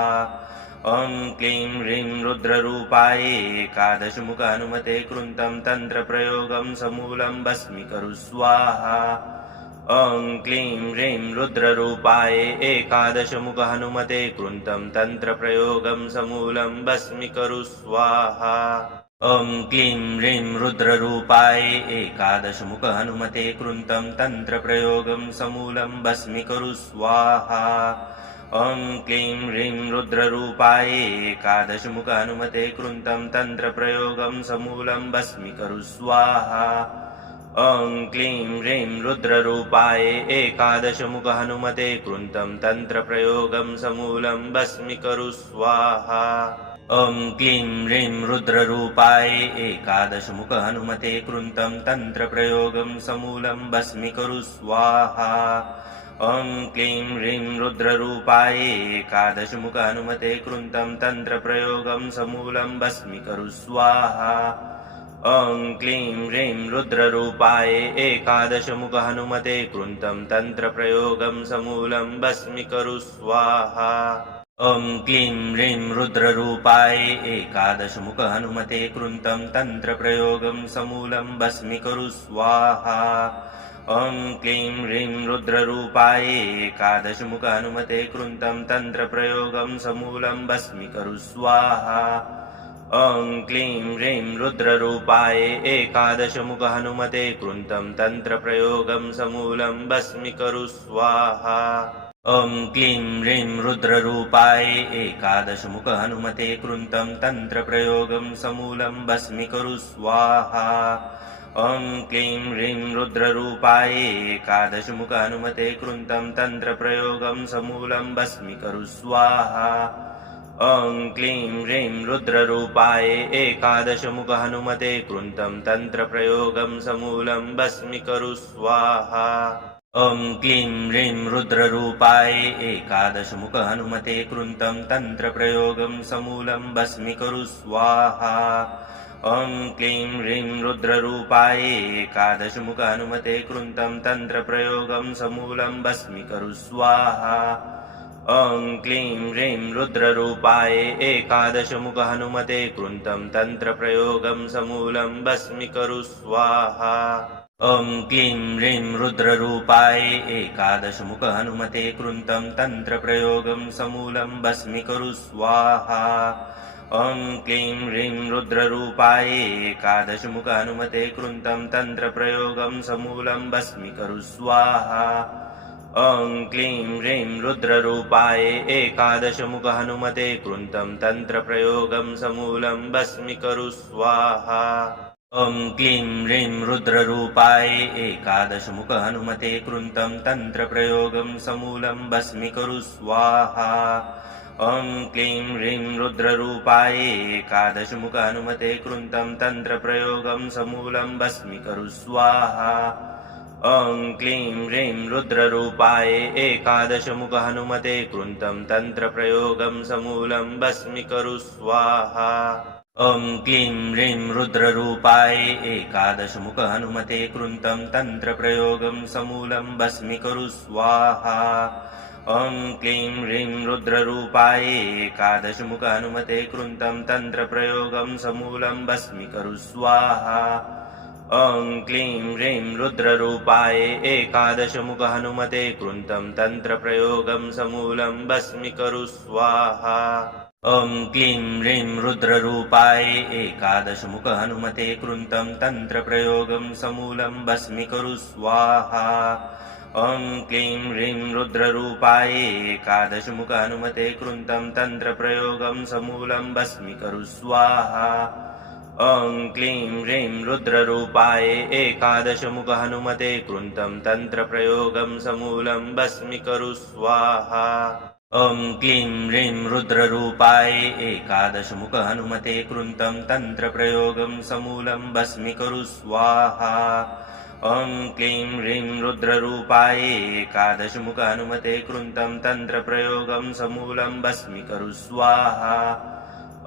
ॐ क्लीं ह्रीं रुद्ररूपाय एकादशमुख हनुमते कृन्तं तन्त्रप्रयोगं समूलं भस्मीकुरु स्वाहा। ॐ क्लीं ह्रीं रुद्ररूपाय एकादशमुख हनुमते कृन्तं तन्त्रप्रयोगं समूलं भस्मीकुरु स्वाहा। ॐ क्लीं ह्रीं रुद्ररूपाय एकादशमुख हनुमते कृन्तं तन्त्रप्रयोगं समूलं भस्मीकुरु स्वाहा। ॐ क्लीं ह्रीं रुद्ररूपाय एकादशमुख हनुमते कृन्तं तन्त्रप्रयोगं समूलं भस्मीकुरु स्वाहा। ॐ क्लीं ह्रीं रुद्ररूपाय एकादशमुख हनुमते कृन्तं तन्त्रप्रयोगं समूलं भस्मीकुरु स्वाहा। ॐ क्लीं ह्रीं रुद्ररूपाय एकादशमुख हनुमते कृन्तं तन्त्रप्रयोगं समूलं भस्मीकुरु स्वाहा। ॐ क्लीं ह्रीं रुद्ररूपाय एकादशमुख हनुमते कृन्तं तन्त्रप्रयोगं समूलं भस्मीकुरु स्वाहा। ॐ क्लीं ह्रीं रुद्ररूपाय एकादशमुख हनुमते कृन्तं तन्त्रप्रयोगं समूलं भस्मीकुरु स्वाहा। ॐ क्लीं ह्रीं रुद्ररूपाय एकादशमुख हनुमते कृन्तं तन्त्रप्रयोगं समूलं भस्मीकुरु स्वाहा। ॐ क्लीं ह्रीं रुद्ररूपाय एकादशमुख हनुमते कृन्तं तन्त्रप्रयोगं समूलं भस्मीकुरु स्वाहा। ॐ क्लीं ह्रीं रुद्ररूपाय एकादशमुख हनुमते कृन्तं तन्त्रप्रयोगं समूलं भस्मीकुरु स्वाहा। ॐ क्लीं ह्रीं रुद्ररूपाय एकादशमुख हनुमते कृन्तं तन्त्रप्रयोगं समूलं भस्मीकुरु स्वाहा। ॐ क्लीं ह्रीं रुद्ररूपाय एकादशमुख हनुमते कृन्तं तन्त्रप्रयोगं समूलं भस्मीकुरु स्वाहा। ॐ क्लीं ह्रीं रुद्ररूपाय एकादशमुख हनुमते कृन्तं तन्त्रप्रयोगं समूलं भस्मीकुरु स्वाहा। ॐ क्लीं ह्रीं रुद्ररूपाय एकादशमुख हनुमते कृन्तं तन्त्रप्रयोगं समूलं भस्मीकुरु स्वाहा। ॐ क्लीं ह्रीं रुद्ररूपाय एकादशमुख हनुमते कृन्तं तन्त्रप्रयोगं समूलं भस्मीकुरु स्वाहा। ॐ क्लीं ह्रीं रुद्ररूपाय एकादशमुख हनुमते कृन्तं तन्त्रप्रयोगं समूलं भस्मीकुरु स्वाहा। ॐ क्लीं ह्रीं रुद्ररूपाय एकादशमुख हनुमते कृन्तं तन्त्रप्रयोगं समूलं भस्मीकुरु स्वाहा। ॐ क्लीं ह्रीं रुद्ररूपाय एकादशमुख हनुमते कृन्तं तन्त्रप्रयोगं समूलं भस्मीकुरु स्वाहा। ॐ क्लीं ह्रीं रुद्ररूपाय एकादशमुख हनुमते कृन्तं तन्त्रप्रयोगं समूलं भस्मीकुरु स्वाहा। ॐ क्लीं ह्रीं रुद्ररूपाय एकादशमुख हनुमते कृन्तं तन्त्रप्रयोगं समूलं भस्मीकुरु स्वाहा। ॐ क्लीं ह्रीं रुद्ररूपाय एकादशमुख हनुमते कृन्तं तन्त्रप्रयोगं समूलं भस्मीकुरु स्वाहा। ॐ क्लीं ह्रीं रुद्ररूपाय एकादशमुख हनुमते कृन्तं तन्त्रप्रयोगं समूलं भस्मीकुरु स्वाहा। ॐ क्लीं ह्रीं रुद्ररूपाय एकादशमुख हनुमते कृन्तं तन्त्रप्रयोगं समूलं भस्मीकुरु स्वाहा। ॐ क्लीं ह्रीं रुद्ररूपाय एकादशमुख हनुमते कृन्तं तन्त्रप्रयोगं समूलं भस्मीकुरु स्वाहा। ॐ क्लीं ह्रीं रुद्ररूपाय एकादशमुख हनुमते कृन्तं तन्त्रप्रयोगं समूलं भस्मीकरु स्वाहा ॐ क्लीं ह्रीं रुद्ररूपाय एकादशमुख हनुमते कृन्तं तन्त्रप्रयोगं समूलं भस्मीकरु स्वाहा ॐ क्लीं ह्रीं रुद्ररूपाय एकादशमुख हनुमते कृन्तं तन्त्रप्रयोगं समूलं भस्मीकरु स्वाहा ॐ क्लीं ह्रीं रुद्ररूपाय एकादशमुख हनुमते कृन्तं तन्त्रप्रयोगं समूलं भस्मीकरु स्वाहा ॐ क्लीं ह्रीं रुद्ररूपाय एकादशमुख हनुमते कृन्तं तन्त्रप्रयोगं समूलं भस्मीकरु स्वाहा ॐ क्लीं ह्रीं रुद्ररूपाय एकादशमुख हनुमते कृन्तं तन्त्रप्रयोगं समूलं भस्मीकरु स्वाहा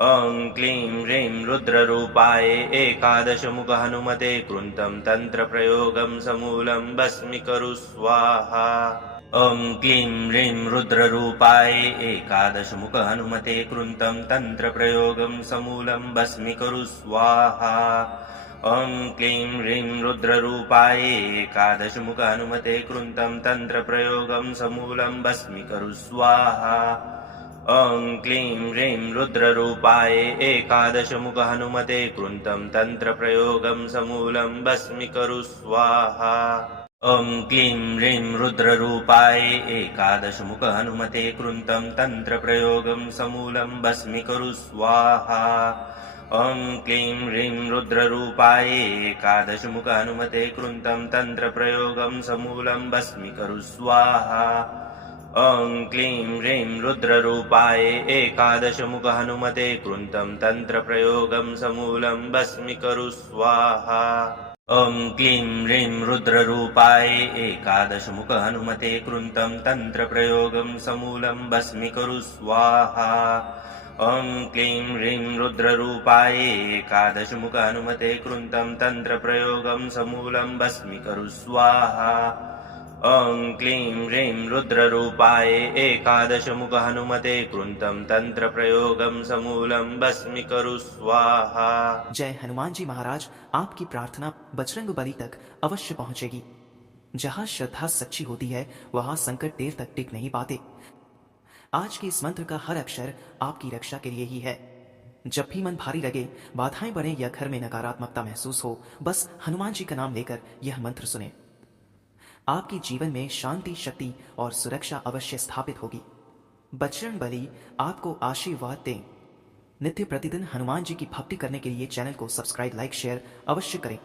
ॐ क्लीं ह्रीं रुद्ररूपाय एकादशमुख हनुमते कृन्तं तन्त्रप्रयोगं समूलं भस्मीकरु स्वाहा ॐ क्लीं ह्रीं रुद्ररूपाय एकादशमुख हनुमते कृन्तं तन्त्रप्रयोगं समूलं भस्मीकरु स्वाहा ॐ क्लीं ह्रीं रुद्ररूपाय एकादशमुख हनुमते कृन्तं तन्त्रप्रयोगं समूलं भस्मीकरु स्वाहा ॐ क्लीं ह्रीं रुद्ररूपाय एकादशमुख हनुमते कृन्तं तन्त्रप्रयोगं समूलं भस्मीकरु स्वाहा ॐ क्लीं ह्रीं रुद्ररूपाय एकादशमुख हनुमते कृन्तं तन्त्रप्रयोगं समूलं भस्मीकरु स्वाहा ॐ क्लीं ह्रीं रुद्ररूपाय एकादशमुख हनुमते कृन्तं तन्त्रप्रयोगं समूलं भस्मीकरु स्वाहा ॐ क्लीं ह्रीं रुद्ररूपाय एकादशमुख हनुमते कृन्तं तन्त्रप्रयोगं समूलं भस्मीकरु स्वाहा ॐ क्लीं ह्रीं रुद्ररूपाय एकादशमुख हनुमते कृन्तं तन्त्रप्रयोगं समूलं भस्मीकरु स्वाहा ॐ क्लीं ह्रीं रुद्ररूपाय एकादशमुख हनुमते कृन्तं तन्त्रप्रयोगं समूलं भस्मीकरु स्वाहा ॐ क्लीं ह्रीं रुद्ररूपाय एकादशमुख हनुमते कृन्तं तन्त्रप्रयोगं समूलं भस्मीकरु स्वाहा। जय हनुमान जी महाराज। आपकी प्रार्थना बजरंग बली तक अवश्य पहुंचेगी। जहां श्रद्धा सच्ची होती है वहां संकट देर तक टिक नहीं पाते। आज के इस मंत्र का हर अक्षर आपकी रक्षा के लिए ही है। जब भी मन भारी लगे, बाधाएं बढ़े या घर में नकारात्मकता महसूस हो, बस हनुमान जी का नाम लेकर यह मंत्र सुने। आपके जीवन में शांति, शक्ति और सुरक्षा अवश्य स्थापित होगी। बजरंग बली आपको आशीर्वाद दें। नित्य प्रतिदिन हनुमान जी की भक्ति करने के लिए चैनल को सब्सक्राइब, लाइक, शेयर अवश्य करें।